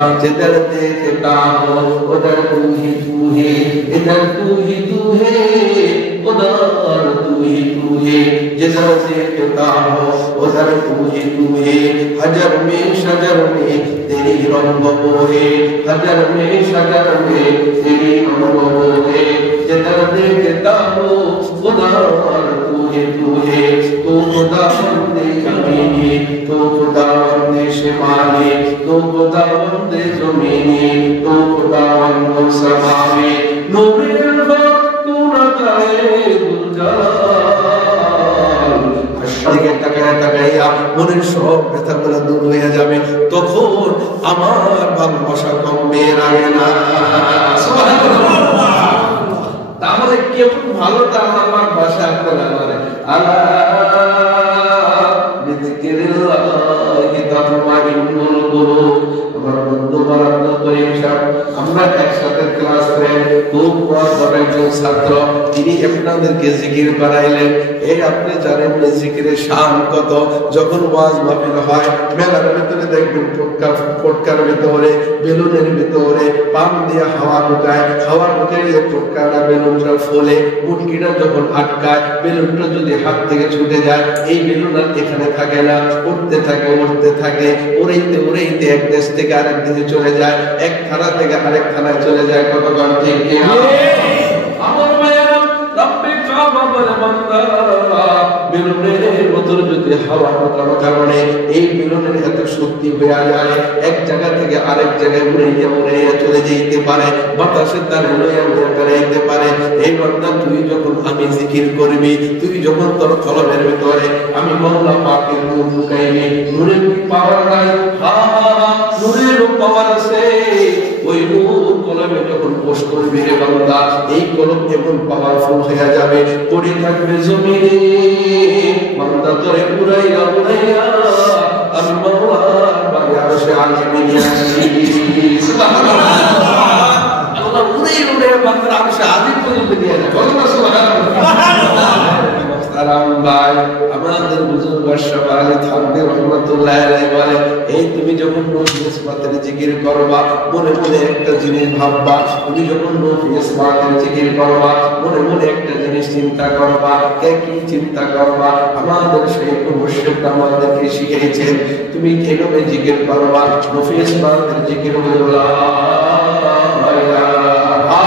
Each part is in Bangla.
जिधर देखता हो उधर तू ही तू है, इधर तू ही तू है, उधर तू ही तू है। जिधर देखता हो उधर तू ही तू है। हजर में शजर में तेरी रंग बोहे, हजर में शजर में तेरी रंग बोहे। जिधर देखता हो उधर तू ही तू है। तू खुदा बंदे जमीनी, तू खुदा बंदे शिमाली, तू खुदा बंदे ज़मीनी, तू खुदा बंदे समावी। नूरे अल्लाह तू न करे गुलजार। আশিকে তাকায় তাকাইয়া মনের সব ব্যথাগুলো দূর হয়ে যাবে, তখন আমার ভালোবাসা কমবে না। সুবহানাল্লাহ। তাহলে কেমন ভালো তার আমার ভাষা করে মানে আল্লাহ বিযিকিরিল্লাহি তাতমাইন্নুল কুলুব। আমার বন্ধু বরাদ্দ করিম সাহেব, আমরা একসাথে ক্লাস ফ্রেন্ড, খুব বড় একজন ছাত্র, তিনি আপনাদেরকে জিকির করাইলেন। এই আপনি জানেন না জিকিরের শান কত। যখন ওয়াজ মাহফিল হয় মেলার ভিতরে দেখবেন পটকার ভিতরে বেলুনের ভিতরে পাম দিয়ে হাওয়া ঢুকায়, হাওয়া ঢুকাইলে পটকাটা বেলুনটা ফলে, মুটকিটা যখন আটকায় বেলুনটা যদি হাত থেকে ছুটে যায় এই বেলুন আর এখানে থাকে না, উঠতে থাকে উঠতে থাকে, উড়াইতে উড়াইতে এক দেশ থেকে আরেক দেশে চলে যায়, এক থানা থেকে আরেক থানায় চলে যায়। কত গণতি আমার মায়ের রব্বে কাবা বলে বান্দা বেলুনের মতন যদি হাওয়া ঢোকানোর কারণে এই বেলুনের এত শক্তি হয়ে যায় এক জায়গা থেকে আরেক জায়গায় উড়াইয়া উড়াইয়া চলে যেতে পারে, বাতাসের দ্বারা লইয়া উড়িয়া বেড়াইতে পারে। এই বান্দা তুই যখন আমি জিকির করবি, তুই যখন তোর কলমের ভিতরে আমি মাওলা পাকের নূর ঢুকাইবি, নূরের পাওয়ার নাই, নূরের পাওয়ার আছে। ওই নূর কলমে যখন পোষ করবি রে বান্দা, এই কলম এমন পাওয়ারফুল হয়ে যাবে, পড়ে থাকবে জমিনে। বান্দা তোরে উড়াইয়া উড়াইয়া আমি মাওলার বাড়ি আরশে আজিমে নিয়ে আসি। সুবহানাল্লাহ। আল্লাহ উড়াই উড়াইয়া বান্দার আরশে আজিম পর্যন্ত নিয়ে যায়। বলুন সুবহানাল্লাহ। ভাই আমাদের বুজুর্গ আশরাফ আলী থানভী রাহমাতুল্লাহ আলাইহি বলে, এই তুমি যখন নূর ইসমাতের জিকির করবা মনে মনে একটা জিনিস ভাববা, তুমি যখন নূর ইসমাতের জিকির করবা মনে মনে একটা জিনিস চিন্তা করবা। কে কি চিন্তা করবা? আমাদের শাইখ মুর্শিদ আমাদেরকে শিখিয়েছেন তুমি কিভাবে জিকির করবা। নূর ইসমাতের জিকির হলো লা ইলাহা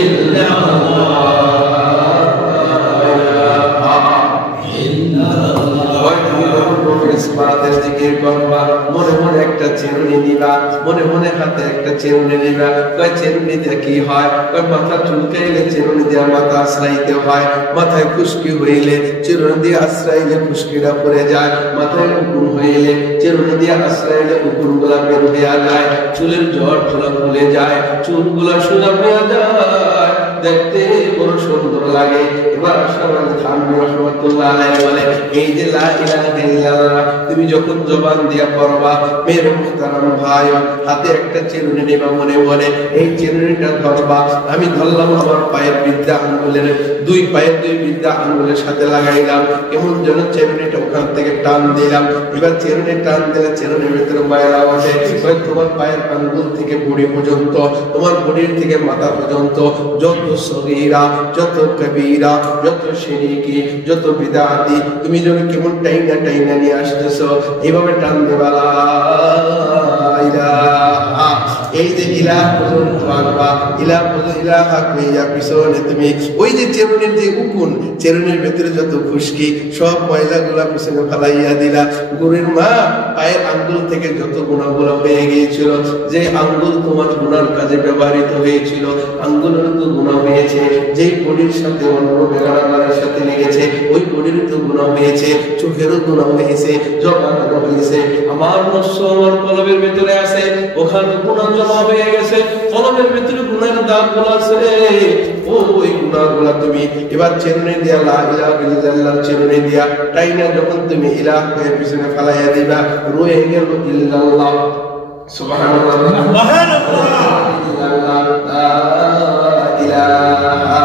ইল্লাল্লাহ। মনে মনে একটা চিরুনি নিবা, মনে মনে হাতে একটা চিরুনি নিবা। কয় চিরুনি দিয়ে কি হয়? কয় মাথা চুলকাইলে চিরুনি দিয়ে মাথা আশ্রাইতে হয়, মাথায় খুশকি হইলে চিরুনি দিয়ে আশ্রাইলে খুশকিটা পড়ে যায়, মাথায় উকুন হইলে চিরুনি দিয়ে আশ্রাইলে উকুন গুলা বের হয়ে যায়, চুলের জট গুলা খুলে যায়, চুলগুলা সোজা হয়ে যায়, দেখতে বড় সুন্দর লাগে। এবার আশরাফ থানভী রাহমাতুল্লাহ আলাইহি বলে, এই যে লা ইলাহা ইল্লাল্লাহ তুমি যখন জবান দিয়া পড়বা মেরে মুহতারাম ভাই, হাতে একটা চিরুনি নেবা, মনে মনে এই চিরুনিটা ধরবা। আমি ধরলাম আমার পায়ের বিদ্যা আঙ্গুলের, দুই পায়ের দুই বিদ্যা আঙ্গুলের সাথে লাগাইলাম, কেমন যেন চিরুনিটা ওখান থেকে টান দিলাম। এবার চিরুনি টান দিলে চিরুনির ভিতরে ময়লা ওঠে। তোমার পায়ের আঙ্গুল থেকে বুড়ি পর্যন্ত, তোমার বুড়ির থেকে মাথা পর্যন্ত যত সগীরা যত কবীরা যত শিরকি যত বিদআতি তুমি যেন কেমন টাইনা টাইনা নিয়ে আসতেছো, এইভাবে টান দেবা লা ইলাহা। এই যে ইলাহ পর্যন্ত আসবা, ইলাহ পর্যন্ত ইলাহা কইয়া পিছনে তুমি ওই যে চেরুনির যে উকুন, চেরুনির ভিতরে যত খুশকি সব ময়লাগুলা পিছনে ফেলাইয়া দিলা। গুরুর মা পায়ের আঙ্গুল থেকে যত গুণাগুলো হয়ে গিয়েছিল, যে আঙ্গুল তোমার গুনার কাজে ব্যবহৃত হয়েছিল, আঙ্গুলের তো গুণা হয়েছে, যেই বডির সাথে অন্য বেগাড়ার সাথে লেগেছে ওই বডির তো গুণা হয়েছে, চোখেরও গুণা হয়েছে, জবানেরও হয়েছে। আমার নফস আমার কলবের ভিতরে আছে, ওখানে গুণা জমা হয়ে গেছে, কলবের ভিতরে গুনার দাগগুলো আছে। ওই গুনাহগুলো তুমি এবার চিরুনি দিয়া লা ইলাহা ইল্লাল্লাহ চিরুনি দিয়া টাইনা যখন তুমি ইলাহ হয়ে পিছনে ফেলাইয়া দিবা, রয়ে গেল ইল্লাল্লাহ। সুবহানাল্লাহ সুবহানাল্লাহ। ইল্লাল্লাহ ইলাহা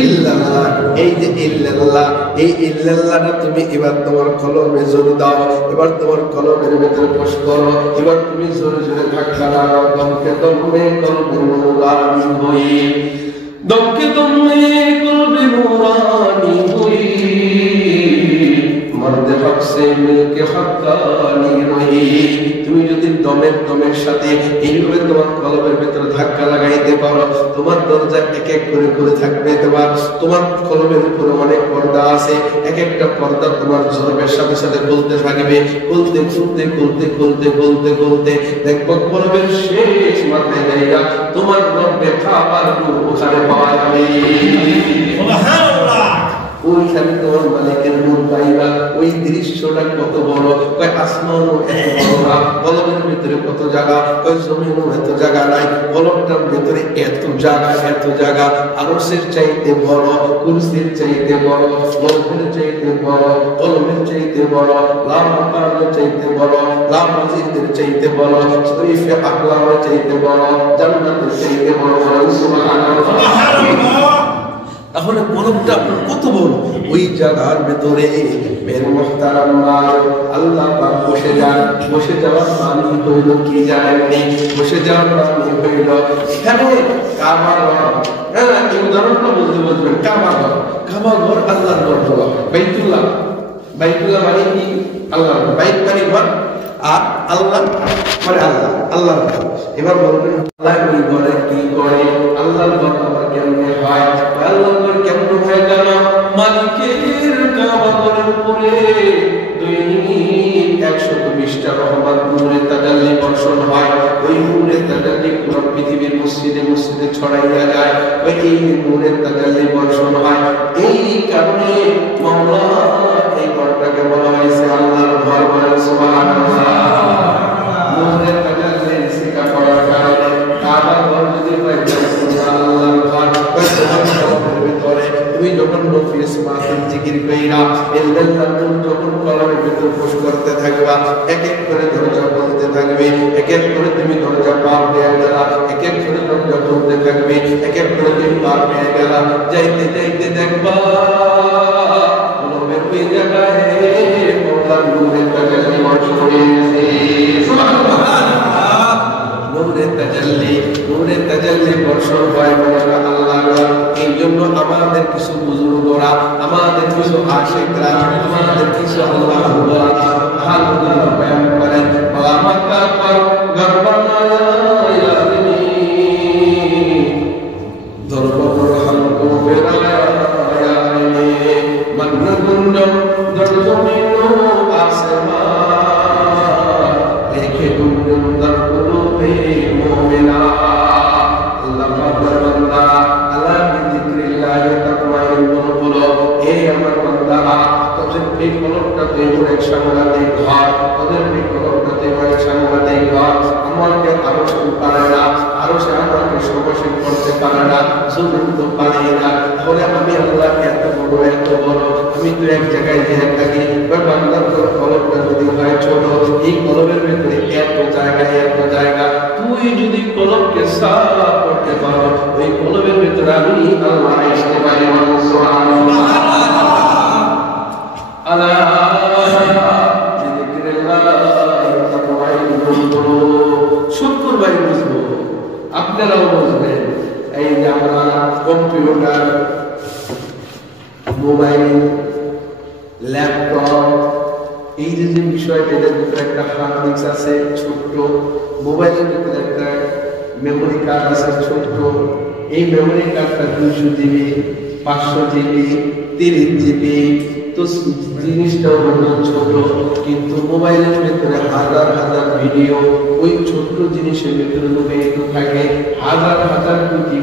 ইল্লাল্লাহ। এই যে ইল্লাল্লাহ এই ইল্লাল্লাহটা তুমি এবার তোমার কলমে জোরে দাও, এবার তোমার কলমের ভেতরে পুশ করো, এবার তুমি জোরে জোরে ধাক্কা লাগাও, দমকে দমে কলবে নুরানি হই, দমকে দমে কলবে নুরানি হই, মর্দে হক সে মিলকে হক্কানি রহি। তুমি যদি দমের সাথে এইভাবে তোমার কলমের ভেতরে ধাক্কা লাগাইতে পারো, তোমার দরজা এক এক করে থাকবে। তোমার কলমের উপরে অনেক পর্দা আছে, এক একটা পর্দা তোমার জলমের সাথে সাথে বলতে থাকবে, বলতে দেখবো কলমের শেষ মাথায় জায়গা তোমার রব্বে খাবার ওখানে পাওয়া যাবে। ওইখানে তোমার মালিকের নূর পাইবা। ওই দৃশ্যটা কত বড়, কয় আসমানও এত বড় না, কলমের ভিতরে কত জায়গা, কয় জমিনও এত জায়গা নাই, কলমটার ভিতরে এত জায়গা, আরশের চাইতে বড়, কুরসির চাইতে বড়, লৌহের চাইতে বড়, কলমের চাইতে বড়, লামাকামের চাইতে বড়, লামাজিদের চাইতে বড়, শরীফে আকলামের চাইতে বড়, জান্নাতের চাইতে বড়। সুবহানাল্লাহ। তাহলে কলমটা আপনার কত বড়, ওই জায়গার ভেতরে মের মুহতারাম আল্লাহ পাক বসে যাওয়ার মানে হইল কি জানেননি? বসে যাওয়ার মানে হইল এখানে কাবা ঘর। হ্যাঁ, এই উদাহরণটা বলবেন কাবা ঘর আল্লাহর ঘর হলো বাইতুল্লাহ মানে কি? আল্লাহ বাইত মানে ঘর, আর আল্লাহ মানে আল্লাহর ঘর। এবার বলবেন আল্লাহ ওই ঘরে কি করে? আল্লাহর ঘর আবার কেমনে হয়? আল্লাহর ঘর কেমন হয় জানো? মালিকের কাবা ঘরের উপরে দৈনিক 120টা রহমত নূরে তাজাল্লি বর্ষণ হয়। ওই নূরে তাজাল্লি পুরো পৃথিবীর মসজিদে ছড়াইয়া যায়। ওই নূরে তাজাল্লি বর্ষণ হয়। এই কারণে মাওলা এই ঘরটাকে বলা হয়েছে আল্লাহর ঘর। বলেন সুবহানাল্লাহ। নূরে তাজাল্লি শিকা করার কারণে কাবা ঘর যদি আল্লাহর ঘর, তুমি যখন নফিস মাহফিল জিকির কইরা ইল্লাল্লাহ যখন কলমের ভিতর পুশ করতে থাকবা, এক এক করে দরজা বলতে থাকবে, এক এক করে তুমি দরজা পার হয়ে গেলা, এক এক করে দরজা বলতে থাকবে, এক এক করে তুমি পার হয়ে গেলা। যাইতে দেখবা কলমের ওই জায়গায় মওলার নূরের তাজাল্লি বর্ষণ হয়েছে। সুবহানাল্লাহ। নূরে তাজাল্লি বর্ষণ হয় আল্লাহ। এই জন্য আমাদের কিছু বুজুর্গরা, আমাদের কিছু আশিকরা, আমাদের কিছু আল্লাহ বয়ান করেন, মাক্কা পর ঘর বানায়া দরবার হালকো বেরায়া মন্নগুঞ্জ দরজমিনো আসমান লেখে গুঞ্জন দরকুলুবে মুমিনা। আল্লাহ পাকের বান্দা আলা বিযিকরিল্লাহ তাতমাইন্নুল কুলুব। এই আমার বান্দারা, তোদের এই কলবটাতে এক সাংঘাতিক ঘর, তোদের এই কলবটাতে এক সাংঘাতিক ঘর। আমাকে আরো পারে না, আরো সে আমাকে সবশেষ করতে পারে না, শুনতে পারে না। তাহলে আমি আল্লাহ এত বড়, আমি তো এক জায়গায় যে থাকি, বাংলার কলবটা যদি হয় ছোট, এই কলবের ভেতরে এত জায়গা, তুই যদি কলবকে সাফ করতে পারো, ওই কলবের ভেতরে আমি আল্লাহ আসতে পারি। শুকর ভাই বুঝবো, আপনারাও বুঝবেন। এই যে আমরা কম্পিউটার, মোবাইল, ল্যাপটপ, এই যে বিষয়টা, এটার ভিতরে একটা হার্ড ডিস্ক আছে ছোট্ট, মোবাইলের ভিতরে একটা মেমোরি কার্ড আছে ছোট্ট। এই মেমোরি কার্ডটা 200 জিবি, 500 জিবি, 30 জিবি। তো জিনিসটা হলো ছোট, কিন্তু মোবাইলের ভিতরে হাজার ভিডিও ওই ছোট্ট জিনিসের ভিতরে লুকায়িত থাকে, হাজার কোটি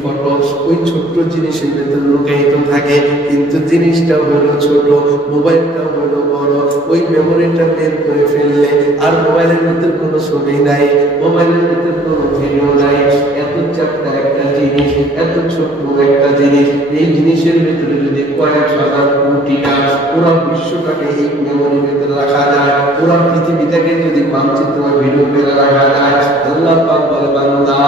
ফটো ওই ছোট্ট জিনিসের ভিতরে লুকায়িত থাকে। কিন্তু জিনিসটা হলো ছোট, মোবাইলটা হলো বড়। ওই মেমোরিটা বের করে ফেললে আর মোবাইলের ভিতরে কোনো ছবি নাই, মোবাইলের ভিতরে কোনো ভিডিও নাই। এত চাপটা একটা জিনিস, এত ছোট্ট একটা জিনিস, এই জিনিসের ভিতরে যদি কয়েক হাজার কোটিটা পুরো বিশ্বটাকে এই মেমোরির ভিতরে রাখা যায়, পুরো পৃথিবীটাকে যদি মানচিত্র ভিডিও করে রাখা যায়, আল্লাহ পাক বলে বান্দা,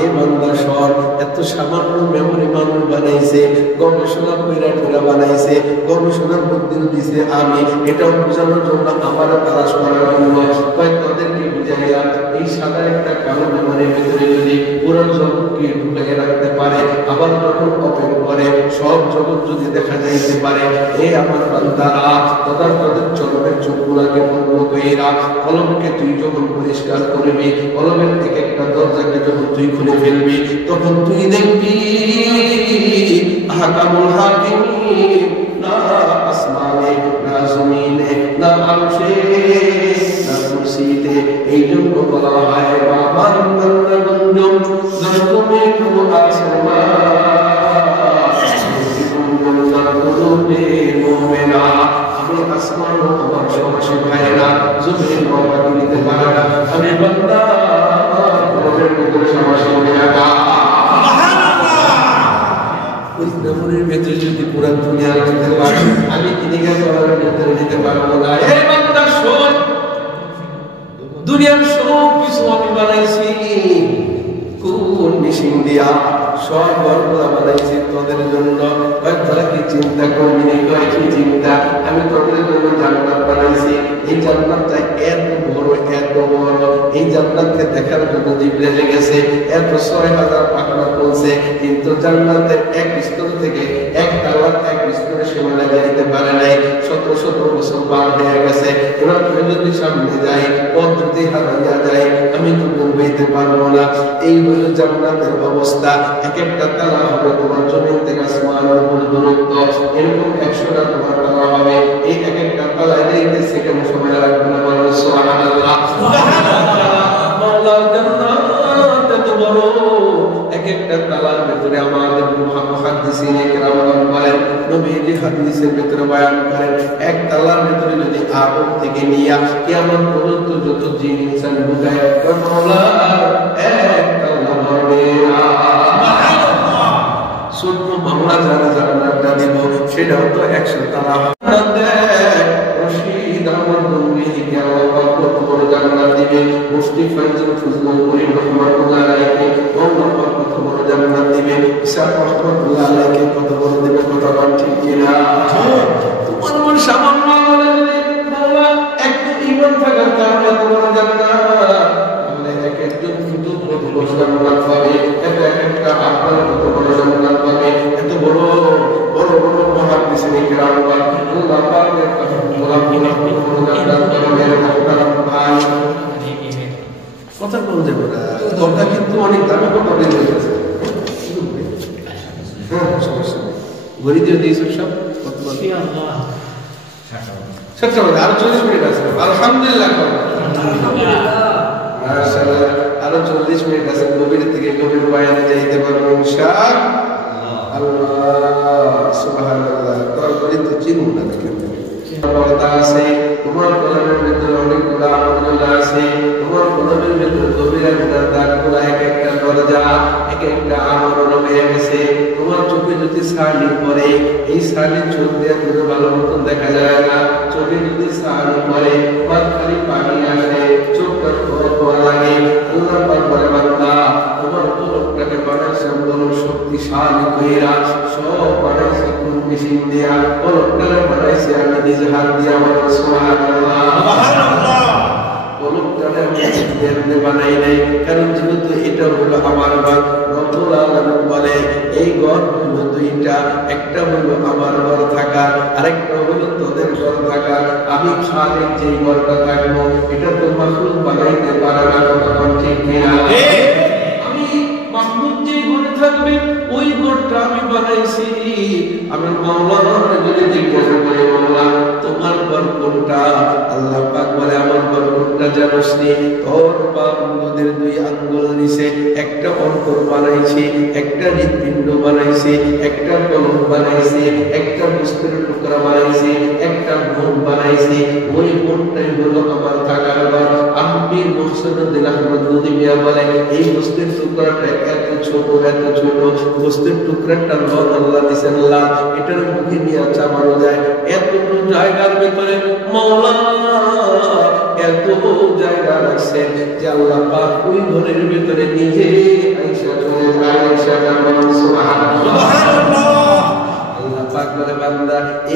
এ বান্দা শোন, এত এত সামান্য মেমোরি মানুষ বানাইছে, গবেষণা কইরা বানাইছে, গবেষণার বুদ্ধি দিছে আমি, এটাও বোঝানোর জন্য আমার তালাশ করার জন্য তাদেরকে বুঝাইয়া এই সাদা একটা কালো মেমোরির ভিতরে যদি পুরো জগৎকে ঢুকিয়ে রাখতে পারে, আবার যখন ওপেন করে সব জগৎ যদি দেখা যাইতে পারে, এ আমার বান্দারা তাদের চরমের চোখগুলাকে বন্ধ কইরা কলমকে তুই যখন পরিষ্কার করবি, কলমের এক একটা দরজাকে যখন তুই খুলে ফেলবি, তখন তুই দেখবি আহকামুল হাকিমিন না আসমানে, না জমিনে, না আরশে, না কুরসিতে। এই জন্য বলা হয় বাবা বন্ধন তুমি খুব আমি আসমান আমার সমাসী ভাইয়েরা জমির বাবা দিতে পারে না, আমি বান্দা তোমাদের ভিতরে সমাসী ভাইয়েরা ওই মেমোরির ভেতরে যদি পুরো দুনিয়া রাখতে পারে, আমি কিনিকা করার ভেতরে দিতে পারবো না। এই বান্দা শোন, দুনিয়ার সব কিছু আমি বানাইছি কোন মেশিন দিয়া, সব ঘরগুলা বানাইছি তোদের জন্য। তোরা কি চিন্তা করবি না? কি চিন্তা? আমি তোদের জন্য জান্নাত বানাইছি। এই জান্নাতটা এত বড়, এত বড়, এই জান্নাতকে দেখার জন্য জিবরাইল গেছে, এত ৬০০০ পাখনা চলছে, কিন্তু জান্নাতের এক স্তর থেকে এক তালার এক স্তরে সীমানা যাইতে পারে নাই। ১৭০০ বছর পার হয়ে গেছে। এবার তুমি যদি সামনে যাই, পথ যদি হারাইয়া যায়, আমি তো বলতে পারবো না। এই হলো জান্নাতের অবস্থা। এক একটা তালা হবে তোমার জমিন থেকে আসমানের উপরে দূরত্ব, এরকম ১০০টা তোমার তালা হবে। এই এক একটা তালায় যাইতে সেকেন্ড সময় লাগবে না। বলো সুবহানাল্লাহ। মাওলার জান্নাত এত বড়, এক একটা তালার ভিতরে আমাদের মুহাদ্দিসিন ইকরাম বলেন, নবীজি হাদিসের ভিতরে বয়ান করেন, এক তালার ভিতরে যদি আদম থেকে নিয়া কিয়ামত পর্যন্ত যত জিন ইনসান ঢুকায়, মাওলা এক তালা হবে না। শুধু মাওলা যারা জান্নাতটা দিব সেটাও তো ১০০ তালা হবে। রশিদ আহমদ গঙ্গোহী কে আল্লাহ কত বড় জান্নাত দিবে, মুফতি ফয়জুল ফজলুল করিম রাহমাতুল্লাহ আলাইহি আল্লাহ কত বড় জান্নাত দিবে, ইসা রাহমাতুল্লাহ আলাইহি কত বড় দিবে। কথা বল ঠিক কিনা? তোমার মন সামান্য বলে যদি মাওলা একটু ঈমান থাকার কারণে এত বড় জান্নাত, তাহলে এক একজন শুধু কত বড় জান্নাত পাবে, এক একটা আপনার কত বড় জান্নাত পাবে। এত বড় বড় বড় মুহাদ্দিসিন ইকরাম আল্লাহ পাকের কথা কথা বল যাবে না। কথা কিন্তু অনেক দামি কথা বলে গেছে। হ্যাঁ, সমস্যা নেই। ঘড়ি দিয়ে দিয়েছে সব কত বাকি? আরো 40 মিনিট আছে। আলহামদুলিল্লাহ, আরো 40 মিনিট আছে। গভীর থেকে গভীর বয়ানে যাইতে পারবো ইনশাআল্লাহ। সুবহানাল্লাহ। তোর ঘড়ি তো চিনুন না, দেখেন আছে তোমার কলমের ভিতরে অনেকগুলো আমল আছে, তোমার কলমের ভিতরে গভীর দাগগুলো এক একটা দরজা, এক একটা আমল রয়ে গেছে। তোমার চোখে যদি ছানি পড়ে, এই ছানি চোখ দিয়ে কোনো ভালো মতন দেখা যায় না। চোখে যদি ছানি পড়ে, খালি পানি আসে, চোখটা খোয়া লাগে। আল্লাহ পাক বলে, বান্দা তোমার কলমটাকে বানাইছে বড় শক্তিশালী কইরা, সব বানাইছে কোন মেশিন দিয়া, কলমটাকে বানাইছে আমি নিজে হাত দিয়া। বলো সুবহানাল্লাহ। কলমটাকে আমি বানাই নাই, কারণ যেহেতু এটা হলো আমার ঘর। রব্বুল আলামিন বলে এই ঘর হলো দুইটা, একটা হলো আমার ঘর থাকা, আরেকটা হলো তোদের ঘর থাকা। আমি খালিক যেই ঘরটা থাকবো, এটা তো মাখলুক বানাইতে পারে না। কথা ঠিক কিনা? আমি মাখলুক যেই ঘরে থাকবে ওই ঘরটা আমি বানাইছি। আমার মাওলার যদি জিজ্ঞাসা করে, মাওলা তোমার ঘর কোনটা? আল্লাহ পাক বলে, আমার ঘর কোনটা জানোস নি? তোর বাপ নদের 2 আঙ্গুল নিচে একটা অন্তর বানাইছি, একটা হৃদপিণ্ড বানাইছি, একটা কলম বানাইছি, একটা বস্তুর টুকরা বানাইছি, একটা মন বানাইছি। ওই মনটাই হলো আমার থাকার ঘর। আমি মুহসিনুদ্দিন আহমদ নদীমিয়া বলে, এই বস্তুর টুকরাটা এত ছোট, এত ছোট বস্তুর টুকরাটা রং আল্লাহ দিয়েছেন লাল, এটার মুখে নিয়ে চাপানো যায়। এতটুকু জায়গার ভিতরে মাওলা এত জায়গা রাখছেন যে আল্লাহ পাক ওই ঘরের ভিতরে নিজে আয়েশা চলে যায়। আয়েশা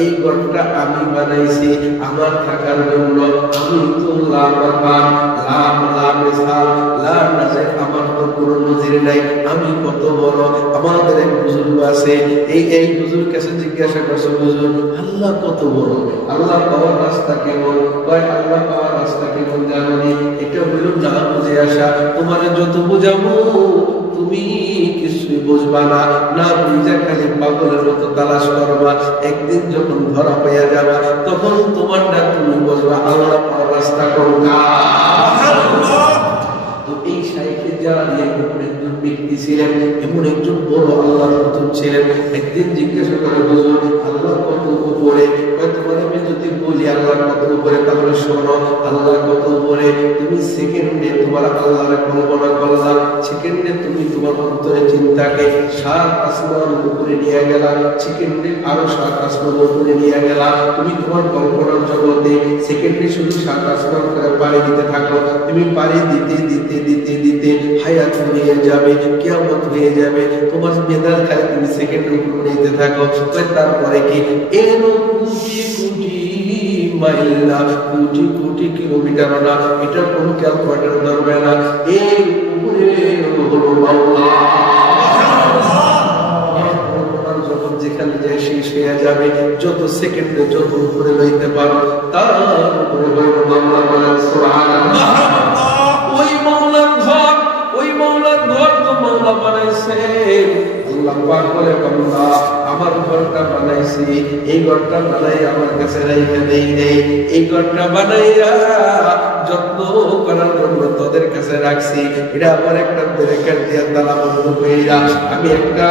এই ঘরটা আমি বানাইছি আমার থাকার জন্য। আমি তো লা মাকান লা লা মিসাল লা নাজির, আমার তো কোনো নজির নাই। আমি কত বড়। আমাদের এক বুজুর্গ আছে, এই বুজুর্গ কাছে জিজ্ঞাসা করছে, হুজুর আল্লাহ কত বড়, আল্লাহ পাওয়ার রাস্তা কেমন? কয় আল্লাহ পাওয়ার রাস্তা কেমন জানি? এটা হইল না বুঝে আসা। তোমার যত বুঝাবো তুমি কিছুই বুঝবা না, না বুঝা খালি পাগলের মতো তালাশ করবা। একদিন যখন ধরা পাইয়া যাবা তখন তোমার না তুমি বুঝবা আল্লাহ পাওয়ার রাস্তা কোনটা। তো এই শাইখে যারা এমন একজন ব্যক্তি ছিলেন, এমন একজন বড় আল্লাহর নতুন ছিলেন। একদিন জিজ্ঞাসা করে, হুজুর আল্লাহ কত উপরে? তোমার আমি যদি বলি আল্লাহ কত উপরে, তাহলে শোনো আল্লাহ কত উপরে। তুমি সেকেন্ডে তোমার আল্লাহর কল্পনা করলা, সেকেন্ডে তুমি তোমার অন্তরে চিন্তাকে 7 আসমান উপরে নিয়ে গেলা, সেকেন্ডে আরো 7 আসমান উপরে নিয়ে গেলা। তুমি তোমার কল্পনার জগতে সেকেন্ডে শুধু 7 আসমান করে পাড়ি দিতে থাকো। তুমি পাড়ি দিতে দিতে দিতে দিতে হায়াত হয়ে যাবে, কিয়ামত হয়ে যাবে। তোমার মেধার খায় তুমি সেকেন্ডে উপরে নিতে থাকো। তারপরে কি এর কোটি কোটি মাইল না, কোটি কোটি কিলোমিটার না, এটা কোন ক্যালকুলেটর ধরবে না। এর উপরে হলো আল্লাহ। যখন যেখানে যায় শেষ হয়ে যাবে, যত সেকেন্ডে যত উপরে লইতে পারো তার উপরে হলো আল্লাহ। বলেন সুবহানাল্লাহ। ওই মাওলার ঘর, ওই মাওলার ঘর তো মাওলা বানাইছে। আল্লাহ পাক বলে, বান্দা আমার ঘরটা বানাইছি, এই ঘরটা বানাই আমার কাছে রাইখা দেই নেই, এই ঘরটা বানাইয়া যত্ন করার জন্য তোদের কাছে রাখছি। এটা আমার একটা ব্রেকার দিয়া তালা বন্ধ কইরা আমি একটা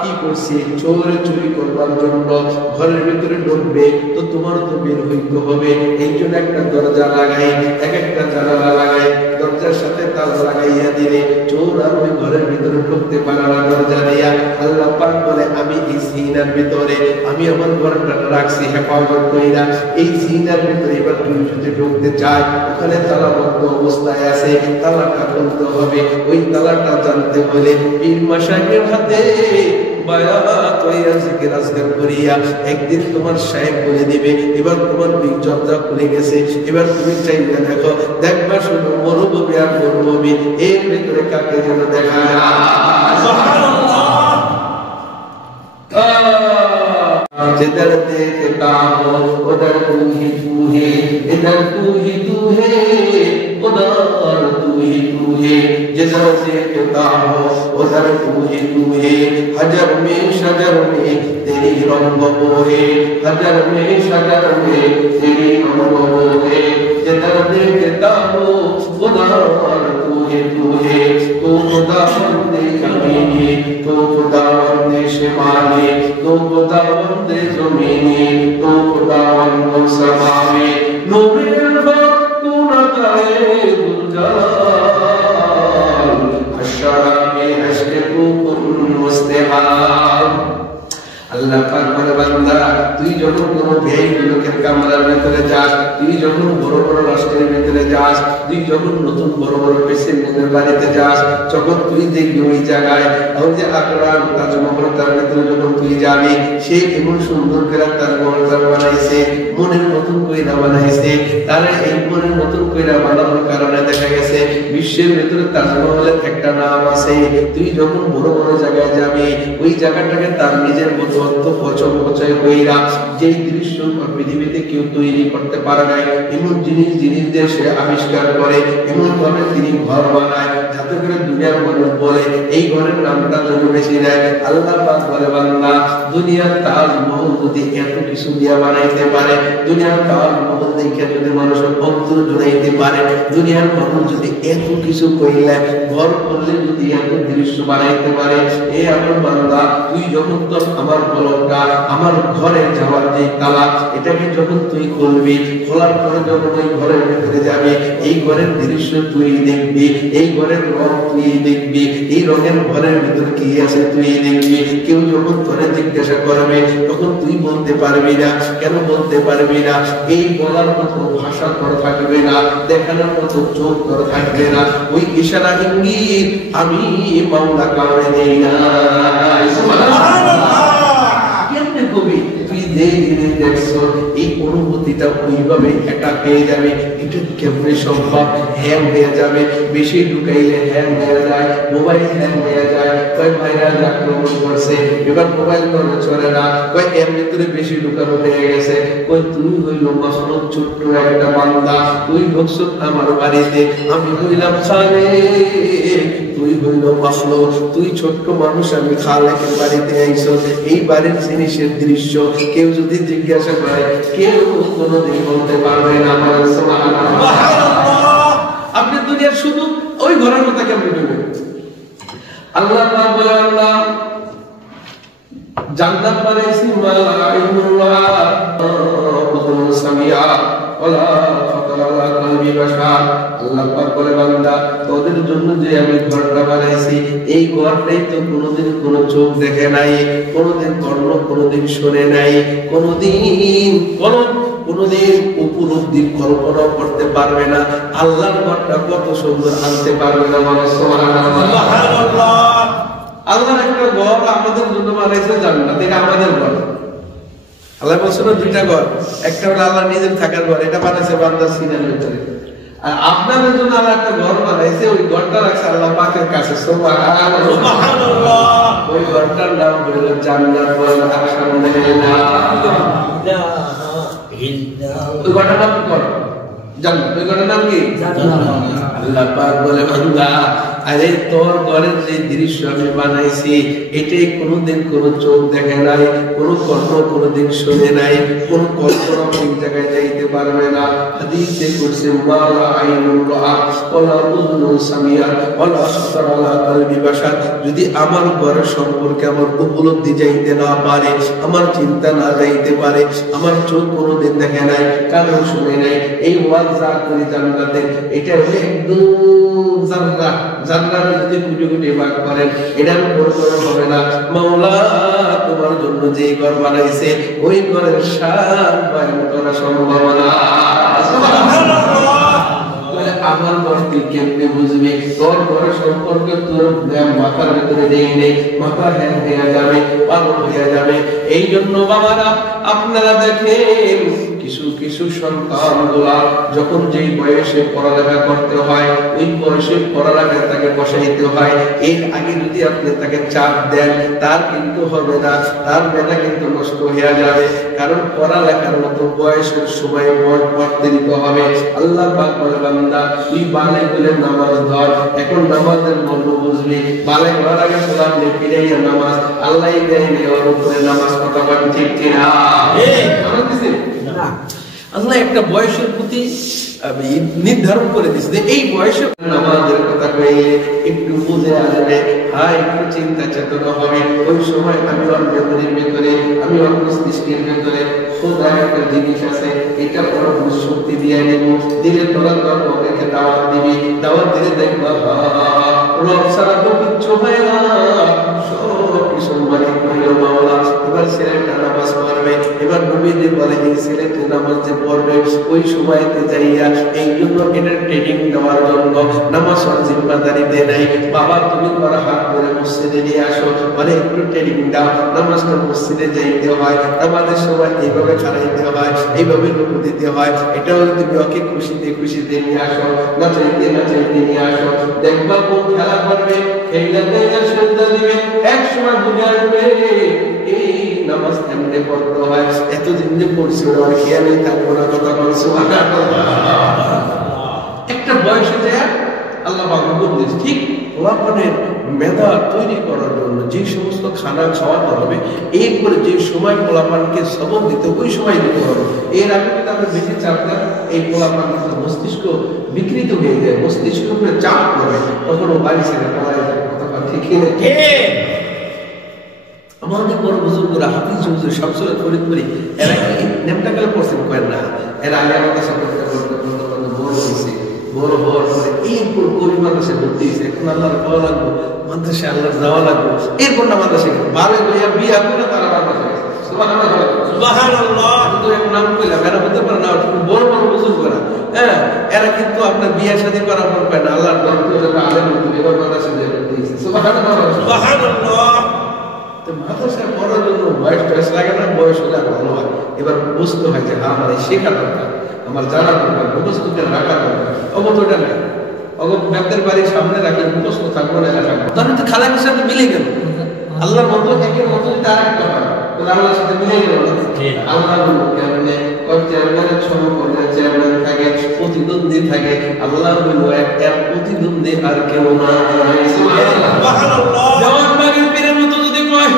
কি করছি, চোর চুরি করবার জন্য ঘরের ভিতরে ঢুকবে তো তোমার তো বের হইতে হবে। এই জন্য একটা দরজা লাগাই, এক একটা জানালা লাগাই, দরজার সাথে তালা লাগাইয়া দিলে চোর আর ওই ঘরের ভিতরে ঢুকতে পারে না দরজা দিয়া। আল্লাহ পাক বলে, আমি এই সিনার ভিতরে আমি আমার ঘরটা রাখছি হেফাজত কইরা। এই সিনার ভিতরে এবার তুমি যদি ঢুকতে চাই, ওখানে তালাবদ্ধ অবস্থায় আছে, তালাটা খুলতে হবে। ওই তালাটা জানতে হলে পীর মাশাইখের হাতে বায়াত হইয়া জিকির আজকার করিয়া একদিন তোমার শায়েখ বলে দিবে, এবার তোমার দরজা খুলে গেছে। এবার তুমি চাইলে দেখো, দেখবা শুধু মরুভূমি আর মরুভূমি, এর ভিতরে কাকে যেন দেখা যায়। সুবহানাল্লাহ। जिधर देखता हो उधर तू है, इधर तू है, उधर तू है। जिधर देखता हो उधर तू है, हजर में शजर में तेरी रंग बोहे, हजर में शजर में तेरी रंग बोहे। जिधर देखता हो उधर तू है, तू खुदा बंदे जमीनी, तू खुदा बंदे शिमाली, तू खुदा बंदे जमीनी, तू खुदा बंदे समावी। नूरेल वक्त तू न करे गुलजार, अशरा में हश्र तू कुन मुस्तेहार। আল্লাহ পাক বলে, বান্দা তুই যখন কোনো ভিআইপি লোকের কামরার ভিতরে যাস, তুই যখন বড় বড় রাষ্ট্রের ভিতরে যাস, তুই যখন নতুন বড় বড় প্রেসিডেন্টের বাড়িতে যাস, যখন তুই দেখবি ওই জায়গায় ওই যে আগ্রা তাজমহল, তার ভিতরে যখন তুই যাবি, সে এমন সুন্দর করে তাজমহল বানাইছে, মনের মতন কইরা বানাইছে। তারা এই মনের মতন কইরা বানানোর কারণে দেখা গেছে বিশ্বের ভিতরে তাজমহলের একটা নাম আছে। তুই যখন বড় বড় জায়গায় যাবি, ওই জায়গাটাকে তার নিজের মতো পছন্দ কইরা যেই দৃশ্য পৃথিবীতে কেউ তৈরি করতে পারে নাই, এমন জিনিস দিয়ে সে আবিষ্কার করে, এমন ভাবে তিনি ঘর বানায় যাতে করে দুনিয়ার মানুষ বলে এই ঘরের নামটা যেন বেশি নেয়। আল্লাহ পাক বলে, বান্দা দুনিয়ার তাজমহল যদি এত কিছু দিয়া বানাইতে পারে, দুনিয়ার তাজমহল দেখে যদি মানুষের অন্তর জুড়াইতে পারে, দুনিয়ার মানুষ যদি এত কিছু কইলে ঘর করলে যদি এত দৃশ্য বানাইতে পারে, এ আমার বান্দা তুই যখন তোর আমার বলকা আমার ঘরে যাওয়ার যে তালা, এটাকে যখন তুই খুলবি, খোলার পরে যখন ওই ঘরের ভিতরে যাবি, এই ঘরের দৃশ্য তুই দেখবি, এই ঘরের রং তুই দেখবি, এই রঙের ঘরের ভিতরে কি আছে তুই দেখবি। কেউ যখন তোরে জিজ্ঞাসা করবে তখন তুই বলতে পারবি না। কেন বলতে পারবি না? এই বলার মতো ভাষা তোর থাকবে না, দেখানোর মতো চোখ তোর থাকবে না। ওই ইশারা ইঙ্গিত আমি মাওলা কারণে দেই না। সুবহানাল্লাহ। কেমনে কবি তুই যে জিনিস দেখছো এই অনুভূতিটা ওইভাবে এটা পেয়ে যাবে। এটা কেমনে সম্ভব? হ্যাং হয়ে যাবে, বেশি ঢুকাইলে হ্যাং হয়ে যায়, মোবাইল হ্যাং হয়ে যায়, কয় ভাইরাস আক্রমণ করছে, এবার মোবাইল করে চলে না, কয় এর ভিতরে বেশি ঢুকানো হয়ে গেছে, কয় তুই হইল মাখলুক, ছোট্ট একটা বান্দা, তুই ঢুকছো আমার বাড়িতে, আমি হইলাম খালেক, তুই হইল মাখলুক, তুই ছোট্ট মানুষ, আমি খালেকের বাড়িতে আইছো। এই বাড়ির জিনিসের দৃশ্য কেউ যদি জিজ্ঞাসা করে কেউ কোনোদিন বলতে পারবে না। আপনি দুনিয়ার শুধু ওই ঘরের মতো কেমন ঢুকবেন? আল্লাহ পাক বলে আল্লাহ জান্নাত বানাইছি ওয়ালা আইনুল্লাহ উযুন সামিয়া ওয়ালা খাতারা আলা কলবি বাশার। আল্লাহ পাক বলে বান্দা তোদের জন্য যে আমি ঘরটা বানাইছি এই ঘরটাই তো কোনোদিন কোনো চোখ দেখে নাই, কোনোদিন কর্ণ কোনোদিন শুনে নাই, কোনোদিন উপলব্ধি কল্পনা করতে পারবে না। আল্লাহর ঘরটা কত সুন্দর আনতে পারবে না মানুষ। সুবহানাল্লাহ। আল্লাহর একটা ঘর আমাদের জন্য বানাইছে জান্নাত, এটা আমাদের ঘর। আল্লাহ বলছেন দুইটা ঘর, একটা হলো আল্লাহ নিজের থাকার ঘর, এটা বানাইছে বান্দার সিনার ভিতরে, আর আপনাদের জন্য আল্লাহ একটা ঘর বানাইছে, ওই ঘরটা রাখছে আল্লাহ পাকের কাছে। সুবহানাল্লাহ। ওই ঘরটার নাম হলো জান্নাত। বলেন আলহামদুলিল্লাহ। ওই ঘরটার নাম কি? ঘর জান্নাত। ওই ঘরটার নাম কি? জান্নাত। আল্লাহ পাক বলে বান্দা আরে তোর ঘরের যে দৃশ্য আমি বানাইছি এটাই কোনোদিন কোনো চোখ দেখে নাই, কোনো কর্ণ কোনোদিন শুনে নাই, কোনো কল্পনা কোন জায়গায় যাইতে পারবে না। হাদিসে করছে মালা আইনুল রাআত ওয়ালা উযুনুন সামিআত ওয়ালা খাতারা আলা কলবি বাশার। যদি আমার ঘরের সম্পর্কে আমার উপলব্ধি যাইতে না পারে, আমার চিন্তা না যাইতে পারে, আমার চোখ কোনোদিন দেখে নাই, কানও শুনে নাই, এই ওয়াজ যা করি জান্নাতে এটা হলো একদম জান্নাত। জান্নাত যদি কুটি কুটি ভাগ করেন এটার উপর কোনো হবে না। মাওলা তোমার জন্য যে ঘর বানাইছে ওই ঘরের শান বয়ান করা সম্ভব না। সুবহানাল্লাহ। বলে আমার ঘর তুই কেমনে বুঝবি? তোর ঘরের সম্পর্কে তোর মাথার ভিতরে দেই নেই, মাথা হ্যাং হয়ে যাবে, পাগল হয়ে যাবে। এই জন্য বাবারা আপনারা দেখেন কিছু কিছু সন্তানগুলা যখন যেই বয়সে পড়ালেখা করতে হয় ওই বয়সে পড়ালেখা তাকে বসাইতে হয়। এর আগে যদি আপনি তাকে চাপ দেন তার কিন্তু হবে না, তার মেধা কিন্তু নষ্ট হয়ে যাবে। কারণ পড়ালেখার মতো বয়সের সময় পড়তে দিতে হবে। আল্লাহ পাক বলে বান্দা তুই বালে বলে নামাজ ধর, এখন নামাজের মূল্য বুঝবি। বালে হওয়ার আগে সালাম নে ফিরাইয়া নামাজ আল্লাহ দেয় নেই ওর উপরে নামাজ। কথা বলেন ঠিক কিনা? আল্লাহ একটা বয়সের প্রতি নির্ধারণ করে দিচ্ছে যে এই বয়সে নামাজের কথা কইলে একটু বুঝে আসবে, হ্যাঁ একটু চিন্তা চেতনা হবে। ওই সময় আমি ওর মেমোরির ভিতরে, আমি ওর মস্তিষ্কের ভিতরে খোদা একটা জিনিস আছে, এটা ওর শক্তি দিয়ে নেব, দিলে তোরা তোর ওকে দাওয়াত দিবি, দাওয়াত দিলে দেখবা রব ছাড়া তো কিচ্ছু হয় না, সব কিছু মালিক হইল মাওলা। এবার ছেলেটা নামাজ পড়বে, এবার নবীজি বলে এই ছেলেটা নামাজ যে পড়বে ওই সময়তে যাইয়া এই জন্য এটার ট্রেনিং দেওয়ার জন্য নামাজ জিম্মাদারি দেয় নাই। বাবা তুমি তোমার হাত ধরে মসজিদে নিয়ে আসো, মানে একটু ট্রেনিং দাও, নামাজটা মসজিদে যাইতে হয়, নামাজের সময় এইভাবে খারাইতে হয়, এইভাবে রুকু দিতে হয়। এটাও তুমি ওকে খুশিতে খুশিতে নিয়ে আসো, না চাইতে নিয়ে আসো। দেখবা কোন খেলা করবে, খেলাতে সেজদা দিবে, এক সময় বুঝে আসবে এই নামাজ কেমনে পড়তে হয়। এতদিন যে পড়ছি ওরা খেয়ালই থাকবো না। কথা বল সুবহানাল্লাহ। একটা বয়সে যায় আল্লাহ পাক বলেছে ঠিক পোলাপানের মেধা তৈরি করার জন্য যে সমস্ত খানা খাওয়াতে হবে, এরপরে যে সময় পোলাপানকে সবক দিতে ওই সময় দিতে হবে। এর আগে যদি আমরা বেশি চাপ দেন এই পোলাপানের মস্তিষ্ক বিকৃত হয়ে যায়, মস্তিষ্ক উপরে চাপ পড়ে, তখন ও বাড়ি ছেড়ে পড়ায় যায়। কথা ঠিক আমাদের বড় বুজুর্গরা হাফিজ হুজুর শামসুল ফরিদপুরি এরা কি নেমটা কালে পড়ছেন কয়েন না, এরা আগে আমাদের সাথে বড় হয়েছে, বড় হওয়ার পরে এরপর কবি মাদ্রাসায় ভর্তি হয়েছে। এখন আল্লাহর পাওয়া লাগবো, মাদ্রাসায় আল্লাহর যাওয়া লাগবো, এরপর না মাদ্রাসায় বারে বইয়া বিয়া করে তারা মাদ্রাসায় গেছে। সুবহানাল্লাহ। নাম কইলাম এরা হতে পারে না, বড় বড় বুজুর্গরা, হ্যাঁ এরা কিন্তু আপনার বিয়ে শাদী করার পর পায় না, আল্লাহর দরকার আলেম এবার মাদ্রাসায় ভর্তি হয়েছে। সুবহানাল্লাহ। তো মাদ্রাসায় পড়ার জন্য বয়স লাগে না, বয়স হলে আর ভালো হয়। এবার বুঝতে হয় যে আমার এই শেখা দরকার, আমার জানা দরকার, মুখস্থ করে রাখা দরকার। অবতটা নাই, ব্যাপদের বাড়ির সামনে রাখলে মুখস্থ থাকবো না, রাখবো তাহলে তো খালাকের সাথে মিলে গেল। আল্লাহর মতো একের মতো তার একটা হয়, আল্লাহর সাথে মিলে গেল। আল্লাহ কেমনে চেয়ারম্যানের সমকর্ণের চেয়ারম্যান থাকে, প্রতিদ্বন্দ্বী থাকে, আল্লাহ বলল এর প্রতিদ্বন্দ্বী আর কেউ না। দেওয়ানবাগের পীরের মতো যদি কয়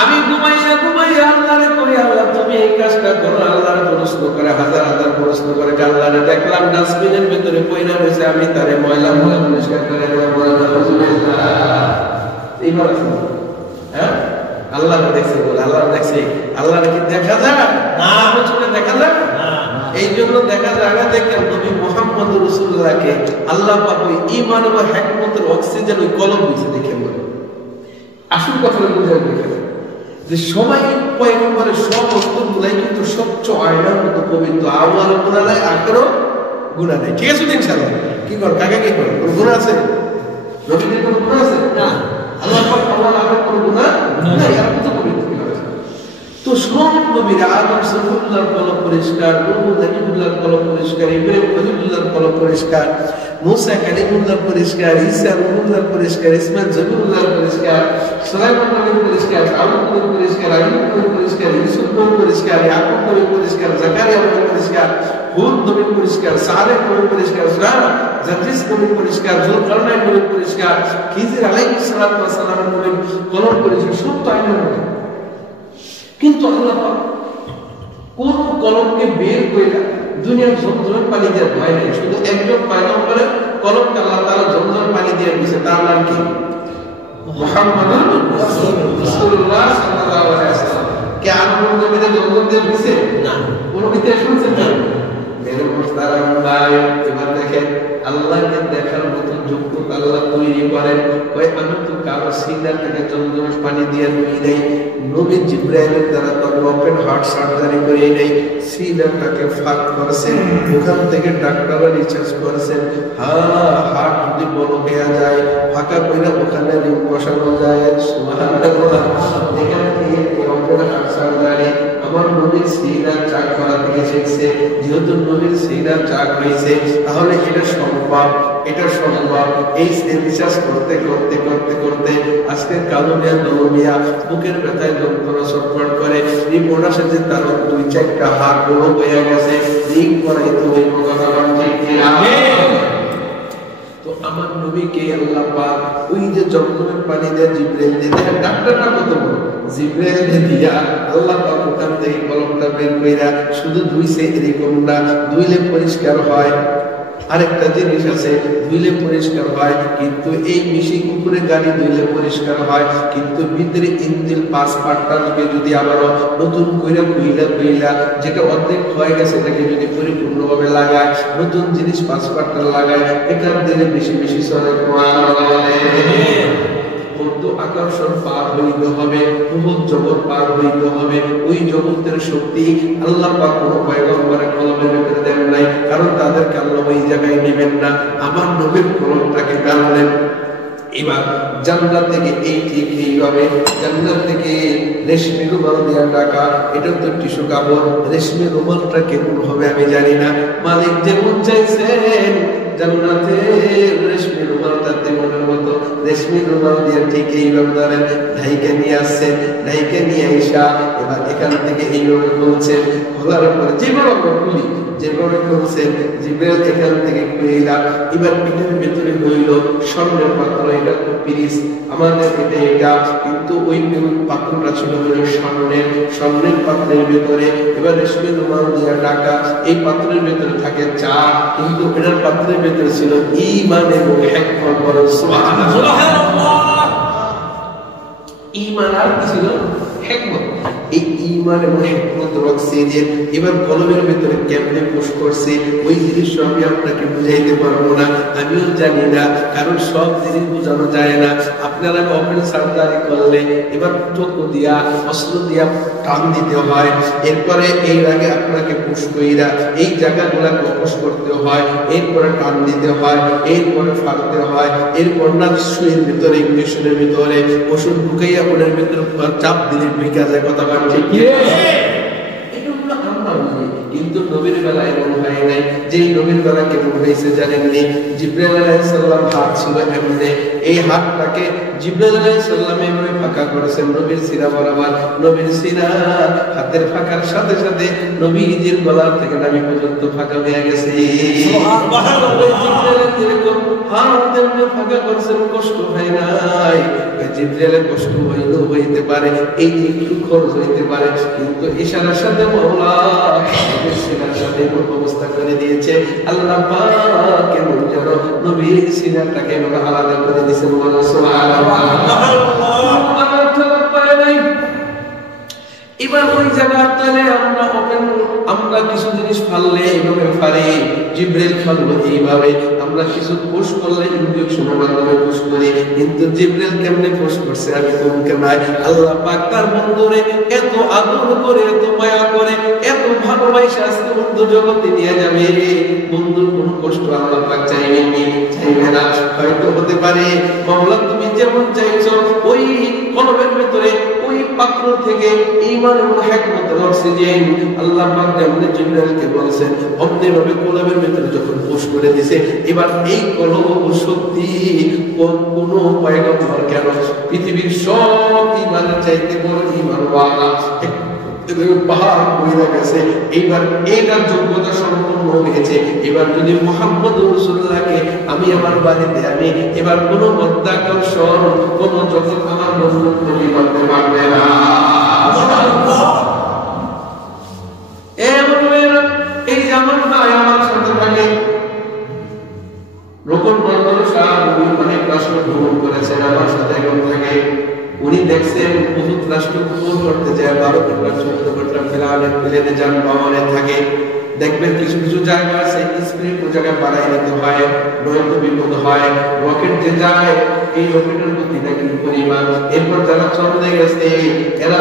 আমি ঘুমাইয়া ঘুমাইয়া আল্লাহরে কই আল্লাহ তুমি এই কাজটা করো, আল্লাহর প্রশ্ন করে হাজার হাজার প্রশ্ন করে, আল্লাহরে দেখলাম ডাস্টবিনের ভিতরে পয়লা রয়েছে, আমি তারে ময়লা ময়লা পরিষ্কার করে দেবো। এইবার হ্যাঁ আল্লাহ দেখছে বলে, আল্লাহ দেখছে, আল্লাহ কি দেখা যায় না? চোখে দেখা যায় না। এই জন্য দেখা যায় না দেখেন নবী মুহাম্মদ রাসূলুল্লাহকে আল্লাহ পাক ওই ঈমান ও হিকমতের অক্সিজেন ওই কলম দিয়েছে। দেখে বলে আসল কথা বুঝাই দেখেন যে সবাই পয়গম্বরের সব বস্তুগুলাই কিন্তু স্বচ্ছ আয়নার মতো পবিত্র, আওয়াল গুনাহ নাই, আখেরও গুনাহ নাই। ঠিক আছে ইনশাআল্লাহ? কি কর কাকা কি করে গুনাহ আছে? নবীদের কোনো গুনাহ আছে না? আল্লাহ পাক আল্লাহ আমাদের কোনো গুনাহ নাই, আর কত পবিত্র আছে। তো সব নবীরা আদম সফুল্লাহর কলম পরিষ্কার, নূহ নবীউল্লাহর কলম পরিষ্কার, ইব্রাহিম খলিলুল্লাহর কলম পরিষ্কার, মুসা কালিমুল্লাহর পরিষ্কার, ঈসা রূহুল্লাহর পরিষ্কার, ইসমাঈল জবিউল্লাহর পরিষ্কার, সুলাইমান নবীর পরিষ্কার, দাউদ নবীর পরিষ্কার, আইয়ুব নবীর পরিষ্কার, ইউসুফ নবীর পরিষ্কার, ইয়াকুব নবীর পরিষ্কার, যাকারিয়া নবীর পরিষ্কার, হুদ নবীর পরিষ্কার, সালেহ নবীর পরিষ্কার, জাকিস নবীর পরিষ্কার, যুলকারনাইন নবীর পরিষ্কার, খিজির আলাইহিস সালাতু ওয়াস সালামের নবীর কলম পরিষ্কার, সব তো আইনের মধ্যে। কিন্তু আল্লাহ পাক কোন কলমকে বের করে দুনিয়ার জমজমের পানি দিয়ে ধোয় নাই, শুধু একজন পয়গম্বরের কলমকে আল্লাহ তাআলা জমজমের পানি দিয়ে দিয়েছে। তার নাম কি? মুহাম্মাদুর রাসূলুল্লাহ সাল্লাল্লাহু আলাইহি ওয়াসাল্লাম। কে আনন্দ নবীদের জমজম দিয়ে দিয়েছে? না। কোন বিতে শুনছেন না? মেরে মুহতারাম ভাই, এবার দেখেন আল্লাহকে দেখার মতো যোগ্যতা আল্লাহ তৈরি করেন। কয় আমি তো কারো সিনা থেকে জমজমের পানি দিয়ে ধুই নাই, নবী জিবরাইলের দ্বারা তার ওপেন হার্ট সার্জারি করে নেই, সিনাটাকে ফাঁক করেছেন, ওখান থেকে ডাক্তাররা রিসার্চ করেছেন হার্ট যদি বড় হয়ে যায় ফাঁকা কইরা ওখানে রিং বসানো যায়। সুবহানাল্লাহ। এখানে এই ওপেন হার্ট সার্জারি আমার নবীর সিনার চাক করা থেকে শিখছে। যেহেতু নবীর সিনার চাক হয়েছে তাহলে এটা সম্ভব, এটা সম্ভব। এই রিসার্চ করতে করতে করতে করতে আজকে কালুমিয়া দলমিয়া বুকের ব্যথায় যন্ত্রণা ছটফট করে, রিপোর্ট আসে যে তার 2-4টা হাত বড় হয়ে গেছে, রিং করাইতে হইব। কথা ঠিক কিনা? তো আমার নবীকে আল্লাহ পাক ওই যে জমজমের পানি দিয়ে জিবরাইল দিয়ে দেখেন ডাক্তারটা কত বড়, জিবরাইল দিয়া আল্লাহ পাক ওখান থেকে কলমটা বের কইরা শুধু ধুইছে এরকম না, ধুইলে পরিষ্কার হয়। আরেকটা জিনিস আছে, ধুইলে পরিষ্কার হয়, কিন্তু এই মিশিং উপরে গাড়ি ধুইলে পরিষ্কার হয়, কিন্তু ভিতরে ইঞ্জিন পাঁচ পার্টটাকে যদি আবারও নতুন করে কইলা যেটা অর্ধেক হয়ে গেছে এটাকে যদি পরিপূর্ণভাবে লাগায়, নতুন জিনিস পাঁচ পার্টটা লাগায়, এখান দিলে বেশি বেশি চলে। আকর্ষণ পার হইতে হবে, বহুত জগৎ পার হইতে হবে। ওই জগতের শক্তি আল্লাহ পাক কোন পয়গম্বরের কলমের ভিতরে দেন নাই, কারণ তাদেরকে আল্লাহ ওই জায়গায় নেবেন না। আমার নবীর কলমটাকে টানলেন। এবার জান্নাত থেকে এই ঠিক এইভাবে জান্নাত থেকে রেশমি রুমাল দিয়ে টাকা, এটা তো টিস্যু কাপড়, রেশমি রুমালটা কেমন হবে আমি জানি না। মালিক যেমন চাইছেন জান্নাতের রেশমি রুমালটা তেমনের মতো রেশমি রুমাল দিয়ে ঠিক এইভাবে ধরেন ঢাইকে নিয়ে আসছেন। ঢাইকে নিয়ে আইসা এবার এখান থেকে এইভাবে খুলছেন, খোলার পরে যেভাবে খুলি যেভাবে খুলছেন জিবরাইল এখান থেকে খুইলা এবার পিঠের ভেতরে হইল স্বর্ণের পাত্র। এটা তো পিরিস আমাদের এটা কিন্তু ওই পাত্রটা ছিল স্বর্ণের পাত্রের ভেতরে এবার রেশমি রুমাল দিয়ে ঢাকা। এই পাত্রের ভেতরে থাকে চা, কিন্তু এটার পাত্রের ভেতরে ছিল ঈমান এবং হিকমত। সুবহানাল্লাহ। ঈমান আর ছিল হিকমত। এই ঈমান এবং হিকমতের অক্সিজেন এবার কলমের ভিতরে কেমনে পুশ করছে ওই জিনিস আমি আপনাকে বুঝাইতে পারবো না, আমিও জানি না, কারণ সব জিনিস বোঝানো যায় না। আপনারা ওপেন সার্জারি করলে এবার চক্ষু দিয়া অস্ত্র দিয়া টান দিতে হয়, এরপরে এর আগে আপনাকে পুশ কইরা এই জায়গাগুলোকে পুশ করতে হয়, এরপরে টান দিতে হয়, এরপরে ফাড়তে হয়, এরপর না সুইয়ের ভিতরে ইঞ্জেকশনের ভিতরে ওষুধ ঢুকাইয়া ওদের ভিতরে চাপ দিলে ঢুকে যায়। কথা বলেন ঠিক? এটা হলো আমরা বুঝি, কিন্তু নবীর বেলায় এমন হয় নাই। যে নবীর বেলা কেমন হয়েছে জানেননি? জিবরাইল আলাইহিস সালাম হাত ছিল এমনি, এই হাতটাকে জিবরাইল আলাইহিস সালাম এভাবে ফাঁকা করেছেন নবীর সিনা বরাবর। নবীর সিনা হাতের ফাঁকার সাথে সাথে নবীজির গলা থেকে নাভি পর্যন্ত ফাঁকা হয়ে গেছে। সুবহানাল্লাহ। জিবরাইল যেরকম হাত এমনি ফাঁকা করেছেন, কষ্ট হয় নাই। জিবরাইলের কষ্ট হইতে পারে, এই একটু খরচ হইতে পারে, কিন্তু ইশারার সাথে মাওলা নবীর সিনার সাথে অবস্থা করে দিয়েছে। আল্লাহ পাক কেমন যেন নবীর সিনাটাকে আলাদা করে দিয়েছেন। সুবহানাল্লাহ। এবার ওই জায়গাটাতে আমরা কিছু জিনিস ফাললে এইভাবে পারি, জিবরাইল ফাললো এইভাবে, আমরা কিছু পুশ করলে ইনজেকশনের মাধ্যমে পুশ করি, কিন্তু জিবরাইল কেমনে পুশ করছে আমি তোমাকে নাই। আল্লাহ পাক তার বন্ধুরে এত আদর করে, এত মায়া করে, এত ভালোবাসা আজকে বন্ধু জগতে নিয়ে যাবে। বন্ধুর কোনো কষ্ট আল্লাহ পাক চাইবে না। হয়তো হতে পারে মাওলা তুমি যেমন চাইছো ওই কলবের ভিতরে ওই পাত্র থেকে ঈমান এবং হিকমতের অক্সিজেন আল্লাহ পাক যেমন জিবরাইলকে বলেছেন অমনি ভাবে কলবের ভিতরে যখন পুশ করে দিয়েছে, এবার এই কলব শক্তি কোন পয়গম্বর কেন পৃথিবীর সব ঈমানের চাইতে বড় ঈমানওয়ালা পাহাড় হয়ে গেছে। এইবার এইটার যোগ্যতা সম্পূর্ণ হয়েছে। এবার যদি মুহাম্মদ রাসূলুল্লাহকে আমি আমার বাড়িতে আনি, এবার কোন মধ্যাকর্ষণ কোন জগৎ আমার বন্ধু তৈরি করতে পারবে না। এই যে আমার ভাই আমার সাথে থাকে রোকন বন্দর শাহ, উনি অনেক রাষ্ট্র ভ্রমণ করেছেন, আমার সাথে এখন থাকে। উনি দেখছেন বহুত রাষ্ট্র ভ্রমণ করতে যায়, 12 ঘন্টা 14 ঘন্টা প্লেনে যানবাহনে থাকে। দেখবেন কিছু কিছু জায়গা আছে স্পিড কোন জায়গায় বাড়াই দিতে হয়, নয়তো বিপদ হয়। রকেট যে যায় এই রকেটের গতি নাকি পরিমাণ, এরপর যারা চলে গেছে এরা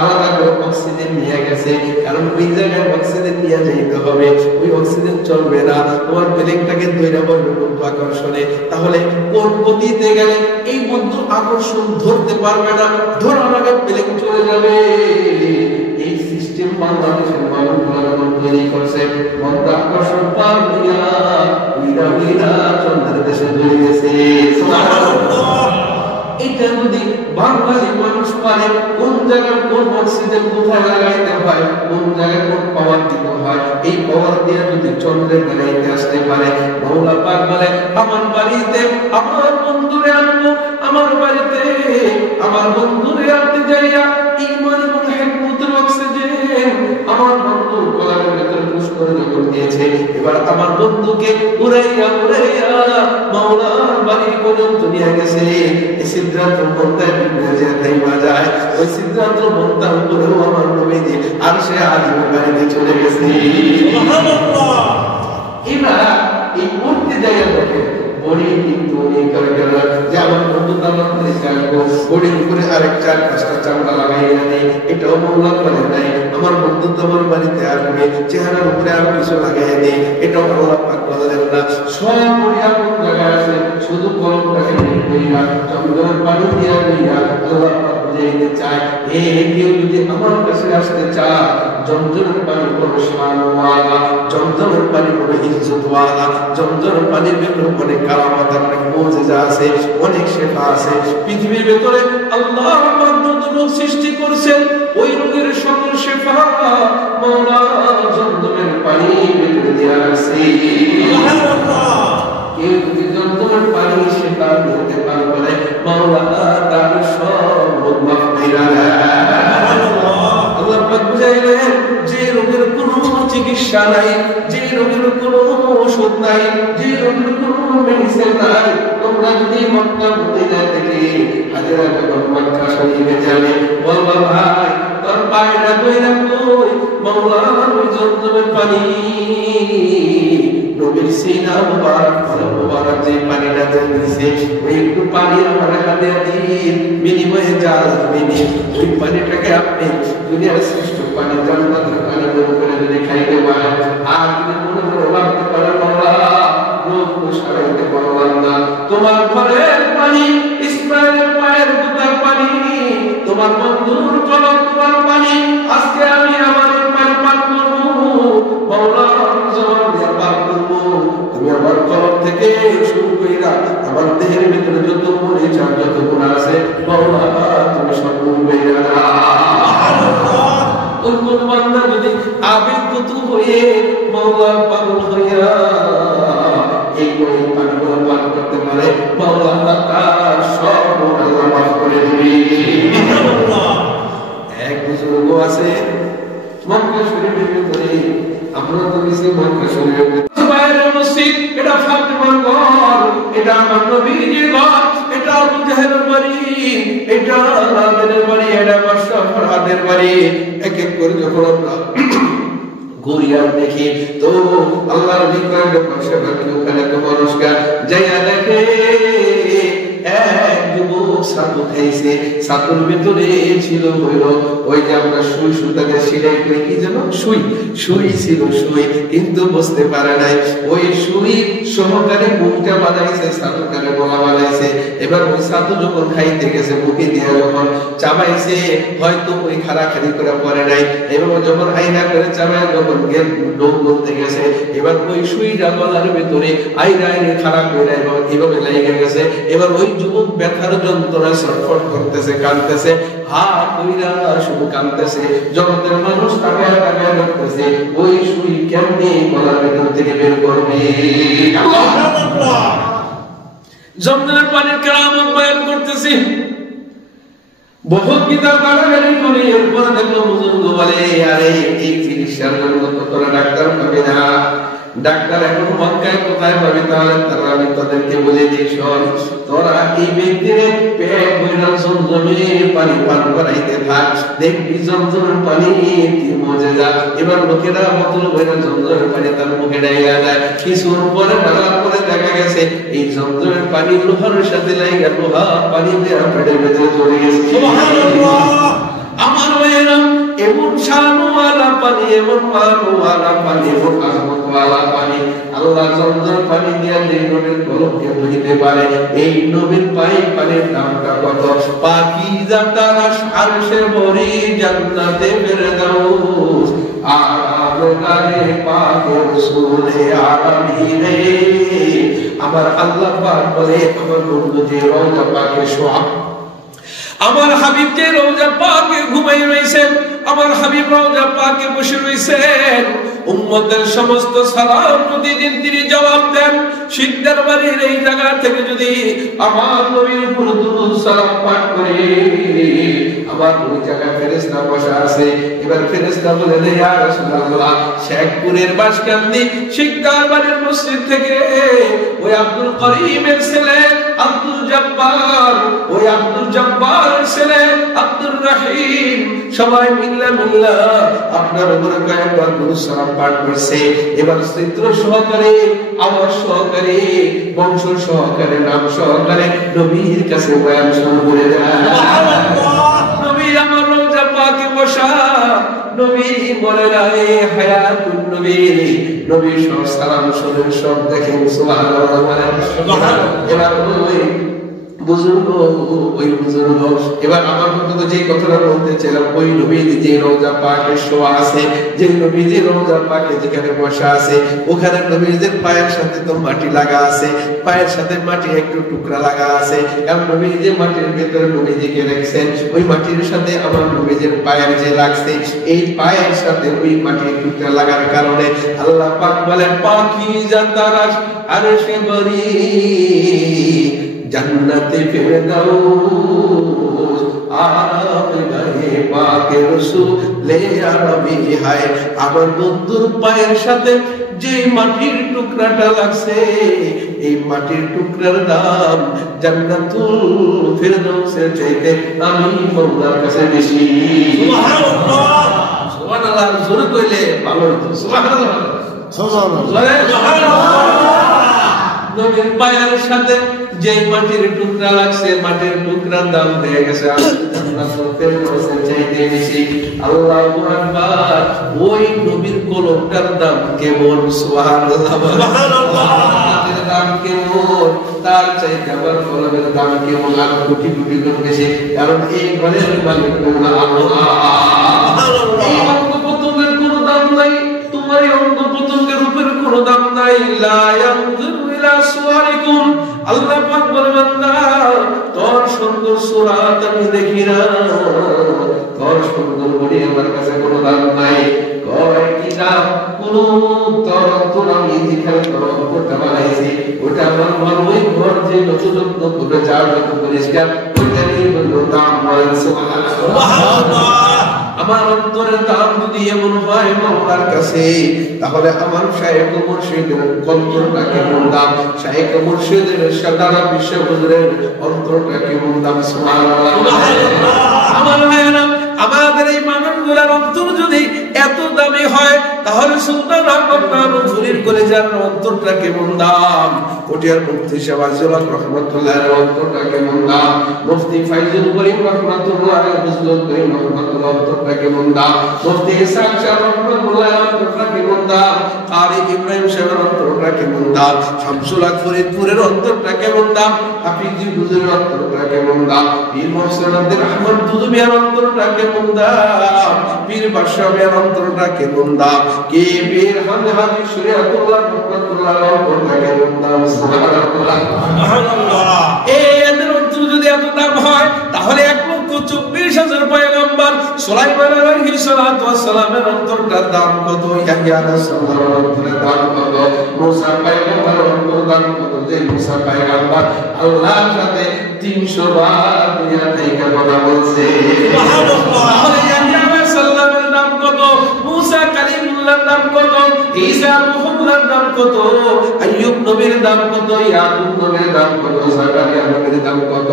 আলাদা করে অক্সিজেন নিয়ে গেছে, কারণ ওই জায়গায় অক্সিজেন নিয়ে যেতে হবে, ওই অক্সিজেন চলবে না, তোমার প্লেনটাকে ধরে পড়বে বন্ধু আকর্ষণে। তাহলে কোন গতিতে গেলে এই বন্ধু আকর্ষণ ধরতে পারবে না, ধরার আগে প্লেন চলে যাবে। এই সিস্টেম বাংলাদেশের মানুষরা যখন তৈরি করছে, মধ্যে আকর্ষণ পার হইয়া উইরা চন্দ্রের দেশে ধরে গেছে। এটা যদি বাঙালি মানুষ পারে কোন জায়গায় কোন অক্সিজেন কোথায় লাগাইতে হয়, কোন জায়গায় কোন পাওয়ার দিতে হয়, এই পাওয়ার দিয়ে যদি চন্দ্রের বেলাইতে আসতে পারে, মাওলা পাক বলে আমার বাড়িতে আমার বন্ধুরে আনবো, আমার বাড়িতে আমার বন্ধুরে আনতে যাইয়া ঈমান এবং হিকমতের অক্সিজেন আমার বন্ধুর গলার ভিতরে পুশ করে যখন দিয়েছে, এবার আমার বন্ধুকে উড়াইয়া মাওলার বাড়ি পর্যন্ত নিয়ে গেছে। সিদ্ধাতুল মুনতাহা যেতেই বাজায়, ওই সিদ্ধাতুল মুনতাহা উপরেও আমার নবীজি আরশে আজিম বাড়িতে চলে গেছে। সুবহানাল্লাহ। এবার এই মূর্তি জায়গা দেখে বড়ি কিন্তু উনি করে গেল যে আমার বন্ধু আমার বড়ির উপরে আরেক 4-5টা চামড়া লাগাইয়া নেই, এটাও মাওলা করে নাই। আমার বন্ধু তোমার বাড়িতে আসবে, চেহারার উপরে আরো কিছু লাগাইয়া নেই, এটাও আল্লাহ পাক বলেন না। সব বড়িয়া কোন জায়গায় আছে, শুধু কলমটাকে নিয়ে চন্দ্রের পানি দিয়া নিয়া আল্লাহ পাক বুঝাইতে চায়, কেউ যদি আমার কাছে আসতে চায় জমজমের পানি বড় শানওয়ালা, জমজমের পানি বড় ইজ্জতওয়ালা, জমজমের পানির ভিতরে অনেক কারামত, অনেক মুজিজা আছে, অনেক শেফা আছে। পৃথিবীর ভিতরে আল্লাহ পাক যত রোগ সৃষ্টি করেছেন ওই রোগের সকল শেফা মাওলা জমজমের পানি ভিতরে দেয়া আছে। সুবহানাল্লাহ। কেউ যদি জমজমের পানি শেফা নিতে পারে মাওলা তার সব রোগ মাফ কইরা দেয়। আল্লাহ পাক বুঝাইলেন যে রোগের কোনো চিকিৎসা নাই, যে রোগের কোনো ওষুধ নাই, যে রোগের কোনো মেডিসিন নাই, তোমরা যদি মক্কা মদিনা থেকে হাজরা বেগম মক্কা শরীফে যাবে বলবা ভাই আর পায়রা কইরা কই মাওলা ওই জমজমের পানি নবীর সিনা মুবারক যে পানিটা দিয়েছে ওই একটু পানি আমার হাতে দিন বিনিময়ে যা মিনি ওই পানিটাকে আপনি দুনিয়ার শ্রেষ্ঠ পানি জান্নাতের পানি করে যদি খাইতে পারেন আর যদি মনে মনে ভাবতে পারেন মাওলা রোগ সারাইতে পারলাম না তোমার ঘরের পানি ইসমাইলের পায়ের দুটার পানি তোমার বন্ধুর কলম তোমার পানি আজকে আমি আমার পানি পান করবো মাওলা জবাব দিয়ে পান করবো তুমি আমার কলম থেকে শুরু কইরা আমার দেহের ভিতরে যত মরিচা যত গুণ আছে মাওলা তুমি সব গুণ কইরা ওই কোন বান্দা যদি আবেগগত হয়ে মাওলা পাগল হইয়া এই কোন পাগল পান করতে পারে মাওলা তার সব গুণ আল্লাহ মাফ করে দিবে সুবহানাল্লাহ এক বুজুর্গ আছে মক্কা শরীফের ভিতরে আমরা তো কিছু মক্কা শরীফের সুবহানাল্লাহ মসজিদ এটা ফাতেমার ঘর এটা আমার নবীর ঘর এটা আবু জাহেলের বাড়ি এটা লাদেনের বাড়ি এটা বাদশা ফরহাদের বাড়ি এক এক করে যখন আমরা ঘুরিয়ার দেখি তো আল্লাহর বিকরামের পাশে বাকি ওখানে তো মানুষকা যাইয়া দেখে এক যুবক সাধু খাইছে সাধুর ভিতরে ছিল হইল ওই যে আমরা সুই সুতাকে সিলাই করে কি যেন সুই ছিল সুই কিন্তু বুঝতে পারে নাই ওই সুই সহকারে মুখটা বানাইছে সাধুকারে গলা বানাইছে এবার ওই সাধু যখন খাইতে গেছে মুখে দিয়ে যখন চাবাইছে হয়তো ওই খাড়াখাড়ি করে পড়ে নাই এবং যখন আইনা করে চাবাই যখন ডোক বলতে গেছে এবার ওই সুইটা গলার ভিতরে আইনা খাড়া করে এভাবে লেগে গেছে এবার ওই যুবক ব্যথার যন্ত্রণায় ছটফট করতেছে কাঁদতেছে হাত কইরা শুধু কাঁদতেছে জগতের মানুষ তাকায় তাকায় করতেছে ওই সুই কেমনে গলার ভিতর থেকে বের করবে সুবহানাল্লাহ জমজমের পানির কেরামত বয়ান করতেছি বহুত কিতাব কাটাকাটি করে এরপর দেখলো বুজুর্গ বলে আরে এই চিকিৎসার জন্য তো তোরা ডাক্তার পাবে না ডাক্তার এখন মক্কায় কোথায় পাবে তাহলে তারা আমি তাদেরকে বলে দিই শোন তোরা এই ব্যক্তির পেট ভরা জমজমের পানি পান করাইতে থাক দেখবি জমজমের পানি কি মজা এবার লোকেরা বোতল ভরা জমজমের পানি তার মুখে ডাইলা যায় কিছু পরে ঢালার পরে দেখা গেছে এই জমজমের পানি লোহার সাথে লাগা লোহা পানি দিয়ে পেটের ভিতরে চলে গেছে সুবহানাল্লাহ আমার ভাইরা এমন শানওয়ালা পানি এমন মানওয়ালা পানি এমন আজমতওয়ালা পানি আল্লাহ জমজম পানি দিয়ে যে নবীর কলমকে বহিতে পারে এই নবীর পানির দামটা কত পাকিজা তারাশ আরশের বরি জান্নাতে ফেরদাউস আর আবগারে পাক রাসূলে আলামিনে আমার আল্লাহ পাক বলে আমার বন্ধু যে রওজা পাকে শোয়া আমার হাবিব যে রওজা পাকে ঘুমাই রইছেন আমার হাবিব রওজা পাকে বসে রইছেন উম্মতের সমস্ত সালাম প্রতিদিন তিনি জবাব দেন সিদ্ধার বাড়ির এই জায়গা থেকে যদি আমার নবীর উপর দুরূদ সালাম পাঠ করে আমার ওই জায়গায় ফেরেশতা বসা আছে এবার ফেরেশতা বলে ইয়া রাসূলুল্লাহ শেখপুরের বাসকান্দি সিদ্ধার বাড়ির মসজিদ থেকে ওই আব্দুল করিমের ছেলে আব্দুল জব্বার ওই আব্দুল জব্বারের ছেলে আব্দুর রহিম সবাই মিল্লা আপনার উপরে কয়েকবার দুরূদ সালাম পাঠ করছে এবার চিত্র সহকারে আওয়াজ সহকারে বংশ সহকারে নাম সহকারে নবীর কাছে বয়ান শুরু করে দেয় সুবহানাল্লাহ নবী আমার রওজা পাকে বসা নবী বলে রে হায়াতুন নবী নবী সব সালাম শুনে সব দেখেন সুবহানাল্লাহ বলেন সুবহানাল্লাহ এবার ওই বুজুর্গ এবার আমার বন্ধু যে কথাটা বলতে চাইলাম ওই নবী যে রওজা পাকে শোয়া আছে যে নবী যে রওজা পাকে যেখানে বসা আছে ওখানে নবীদের পায়ের সাথে তো মাটি লাগা আছে পায়ের সাথে মাটি একটু টুকরা লাগা আছে কারণ নবী যে মাটির ভিতরে নবীজিকে রেখেছেন ওই মাটির সাথে আমার নবীদের পায়ের যে লাগছে এই পায়ের সাথে ওই মাটির টুকরা লাগার কারণে আল্লাহ পাক বলেন পাকিজা তারাশ আরশে বরি জান্নাতে ফেরদাউস আরামে পাকে রাসূলে আরবি হায় আমার বন্ধুর পায়ের সাথে যে মাটির টুকরাটা লাগছে এই মাটির টুকরার দাম জান্নাতুল ফিরদাউসের চাইতে আমি আল্লাহর কাছে বেশি। সুবহানাল্লাহ সুবহানাল্লাহ জোরে কইলে ভালো হতো। সুবহানাল্লাহ সুবহানাল্লাহ। নবীর পায়ের সাথে যে মাটির টুকরা লাগছে মাটির টুকরার দাম হয়ে গেছে জান্নাতুল ফিরদাউসের চাইতে বেশি। আল্লাহু আকবার। ওই নবীর কলমটার দাম কেমন? সুবহানাল্লাহ সুবহানাল্লাহ। দাম কেমন? তার চাইতে আবার কলমের দাম কেমন? আর কোটি কোটি গুণ বেশি। কারণ এই ঘরের মালিক আল্লাহ। এই অঙ্গ-প্রত্যঙ্গের কোনো দাম নাই, তোমার এই অঙ্গ-প্রত্যঙ্গের উপরে কোনো দাম নাই। লা ইয়ানজুরু ইলা সুওয়ারিকুম, আল্লাহ পাক বলে বান্দা তোর সুন্দর সুরাত আমি দেখি না, তোর সুন্দর বডি আমার কাছে কোনো দাম নাই। কয় কি দাম? কোন তোর তো আমি যেখানে তোর অঙ্গটা বানাইছি ওটা আমার মন ওই ঘর যে যত করে চার যত পরিষ্কার ওইটারই হলো দাম। বলেন সুবহানাল্লাহ। আমার অন্তরের দাম যদি এমন হয় মাওলার কাছে তাহলে আমার শায়েখ মুর্শিদের অন্তরটা কেমন দাম, শায়েখ মুর্শিদের সাদারা বিশ্ব হুজুরের অন্তরটা কেমন দাম। সুবহানাল্লাহ সুবহানাল্লাহ। আমার ভাইরা আমাদের এই মানুষগুলোর অন্তর যদি এত দামি হয় তাহলে সুলতান আহমদ মানসুরির কলেজার অন্তরটা কেমন দাম, পটিয়ার মুফতি শাহবাজুল হক রহমাতুল্লাহর অন্তরটা কেমন দাম, মুফতি ফাইজুল করিম রহমাতুল্লাহ বুজলুল করিম রহমাতুল্লাহ অন্তরটা কেমন দাম, মুফতি ইসহাক শাহ রহমাতুল্লাহ অন্তরটা কেমন দাম, কারি ইব্রাহিম সাহেবের অন্তরটা কেমন দাম, শামসুল হক ফরিদপুরের অন্তরটা কেমন দাম, হাফিজি হুজুরের অন্তরটা কেমন দাম, পীর মোহসেন আব্দুর রহমান দুদুমিয়ার অন্তরটা কেমন দাম, পীর বাদশাহের অন্তরটা কেমন দাম, কে পীর হাজি শরীয়তুল্লাহ রহমাতুল্লাহ অন্তরটা কেমন দাম। সুবহানাল্লাহ সুবহানাল্লাহ। এদের অন্তর যদি এত দাম হয় তাহলে 1,24,000 পয়গম্বর সুলাইমান আলাইহিস সালাতু ওয়াস সালামের অন্তরটার দাম কত, ইয়াহইয়া আলাইহিস সালামের অন্তরের দাম কত, মুসা পয়গম্বরের অন্তরের দাম কত, যে মুসা পয়গম্বর আল্লাহর সাথে 300 বার দুনিয়া থেকে কথা বলছে। সুবহানাল্লাহ। তাহলে ইয়াহইয়া আলাইহিস সালামের দাম কত, মুসা কালিমুল্লাহর দাম কত, ঈসা মুহাম্মদের দাম কত, আইয়ুব নবীর দাম কত, ইয়াকুব নবীর দাম কত, জাকারিয়া নবীর দাম কত,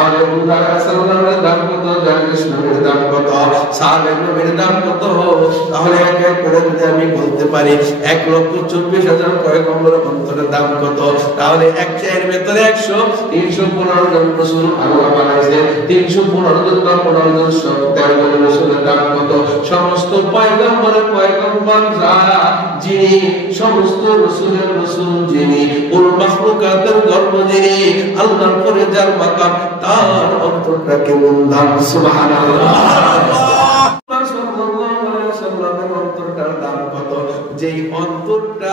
আর মুসা সাল্লামের দাম কত, জাকির নবীর দাম কত, সালেহ নবীর দাম কত। তাহলে এক এক করে যদি আমি বলতে পারি 1,24,000 পয়গম্বরের অন্তরের দাম কত, তাহলে এক চায়ের ভেতরে 315 জন রাসূল আল্লাহ বানাইছে, 315 জন বা 15 জন 13 জন রাসূলের দাম কত, সমস্ত পয়গম্বরের পয়গম্বর যারা যিনি সমস্ত রাসূলের রাসূল যিনি উল মাখলুকাতের গর্ব যিনি আল্লাহর পরে যার মাকাম তার অন্তরটা কেমন দাম। সুবহানাল্লাহ সাল্লাল্লাহু আলাইহি ওয়াসাল্লামের অন্তরটার দাম কত, যেই অন্তরটা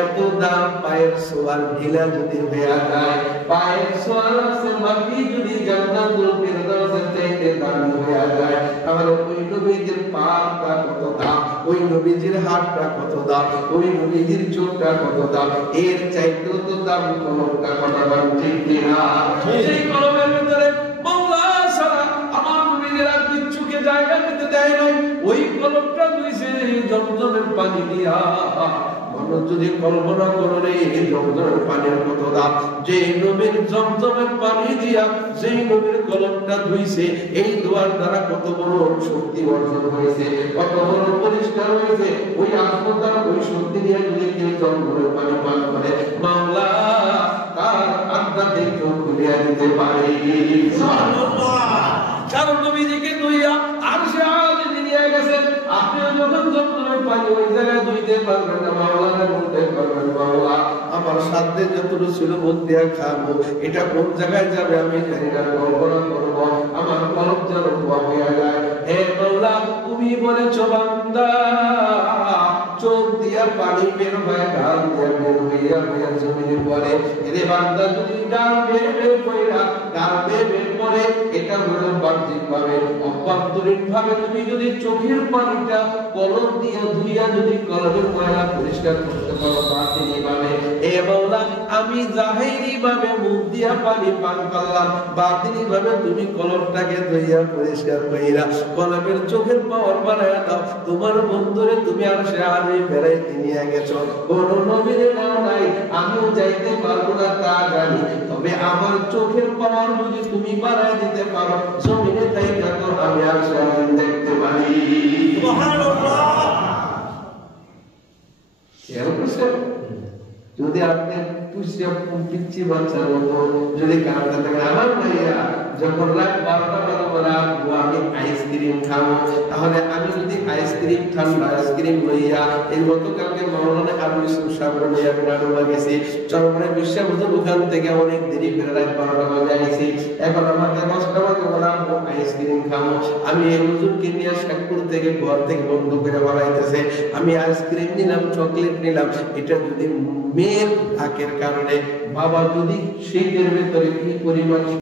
এত দাম পায়ের সোয়াল ঢিলা যদি হয়ে যায়, পায়ের সোয়াল আছে বাকি যদি জান্নাতুল ফিরদাউসের চাইতে দামি হয়ে যায় তাহলে ওই নবীজির পাটা কত দাম, ওই নবীজির হাতটা কত দাম, ওই নবীজির চোখটা কত দাম, এর চাইতেও তো দাম কলমটা কত দাম। ঠিক কিনা? সেই কলমের ভিতরে মাওলা সারা আমার নবীজির আর কিচ্ছুকে জায়গা দিতে দেয় নাই, ওই কলমটা দুইছে জমজমের পানি দিয়া। মানুষ যদি কল্পনা করে জমজমের পানির কত দাম, যে নবীর জমজমের পানি দিয়া যেই নবীর কলমটা ধুইছে এই দোয়ার দ্বারা কত বড় শক্তি অর্জন হয়েছে, কত বড় পরিষ্কার হয়েছে। ওই আত্মতার ওই শক্তি নিয়ে যদি কেউ জমজমের পানি পান করে মাওলা তার আত্মা দেখতে খুলিয়া দিতে পারে। কারণ নবীজিকে দুইয়া আরশে আজিমে নিয়ে গেছেন, আপনি যখন জমজমের পানি ওই জায়গায় ধুইতে পারবেন না, মাওলানা বলতে পারবেন মাওলা আমার সাধ্যে যতটুকু ছিল মুখ দিয়া খাবো, এটা কোন জায়গায় যাবে আমি জানি না, কল্পনা করবো আমার কলম যেন হয়ে যায়। হে মাওলা তুমি বলেছো বান্দা চোখ দিয়া পানি বের হয়, গাল দিয়া বের হইয়া জমিনে পড়ে, এরে বান্দা যদি গাল বের কইরা গাল বের হবে, এটা হলো বাহ্যিক ভাবে। অভ্যন্তরীণ ভাবে তুমি যদি চোখের পানিটা কলম দিয়ে ধুইয়া যদি কলমের ময়লা পরিষ্কার করতে পারো বাতিনি ভাবে, এ মাওলা আমি জাহিরি ভাবে মুখ দিয়া পানি পান করলাম, বাতিনি ভাবে তুমি কলমটাকে ধুইয়া পরিষ্কার কইরা কলমের চোখের পাওয়ার বানায়া দাও। তোমার বন্ধুরে তুমি আর সে আরে বেড়াইতে নিয়ে গেছো, কোন নবীরে নাও নাই, আমিও যাইতে পারবো না তা জানি, তবে আমার চোখের পাওয়ার যদি তুমি বাড়ায় দিতে পারো, জমিনে তাই দেখো আমি আর সে দেখতে পারি। সুবহানাল্লাহ। যদি আপনি পিচ্ছি বাচ্চার মতো যদি কাঁদতে থাকেন, আমার ভাইয়া যখন রাত 12টা বাজে বলে আমি আইসক্রিম খাবো, তাহলে আমি যদি আইসক্রিম ঠান্ডা আইসক্রিম লইয়া এই গতকালকে মাওলানা আবু ইউসুফ সাহেব লইয়া বেড়ানো গেছি চরমনে বিশ্ববুদ্ধ ওখান থেকে অনেক দেরি করে রাত 12টা বাজে আইছি, এখন আমাকে 10টা বাজে বলে আইসক্রিম খাবো, আমি এই হুজুরকে নিয়ে শেখপুর থেকে ঘর থেকে বন্ধু করে বাড়াইতেছে, আমি আইসক্রিম নিলাম চকলেট নিলাম, এটা যদি মেয়ের থাকের কারণে বাবা যদি শীতের ভেতরে কি পরিমাণ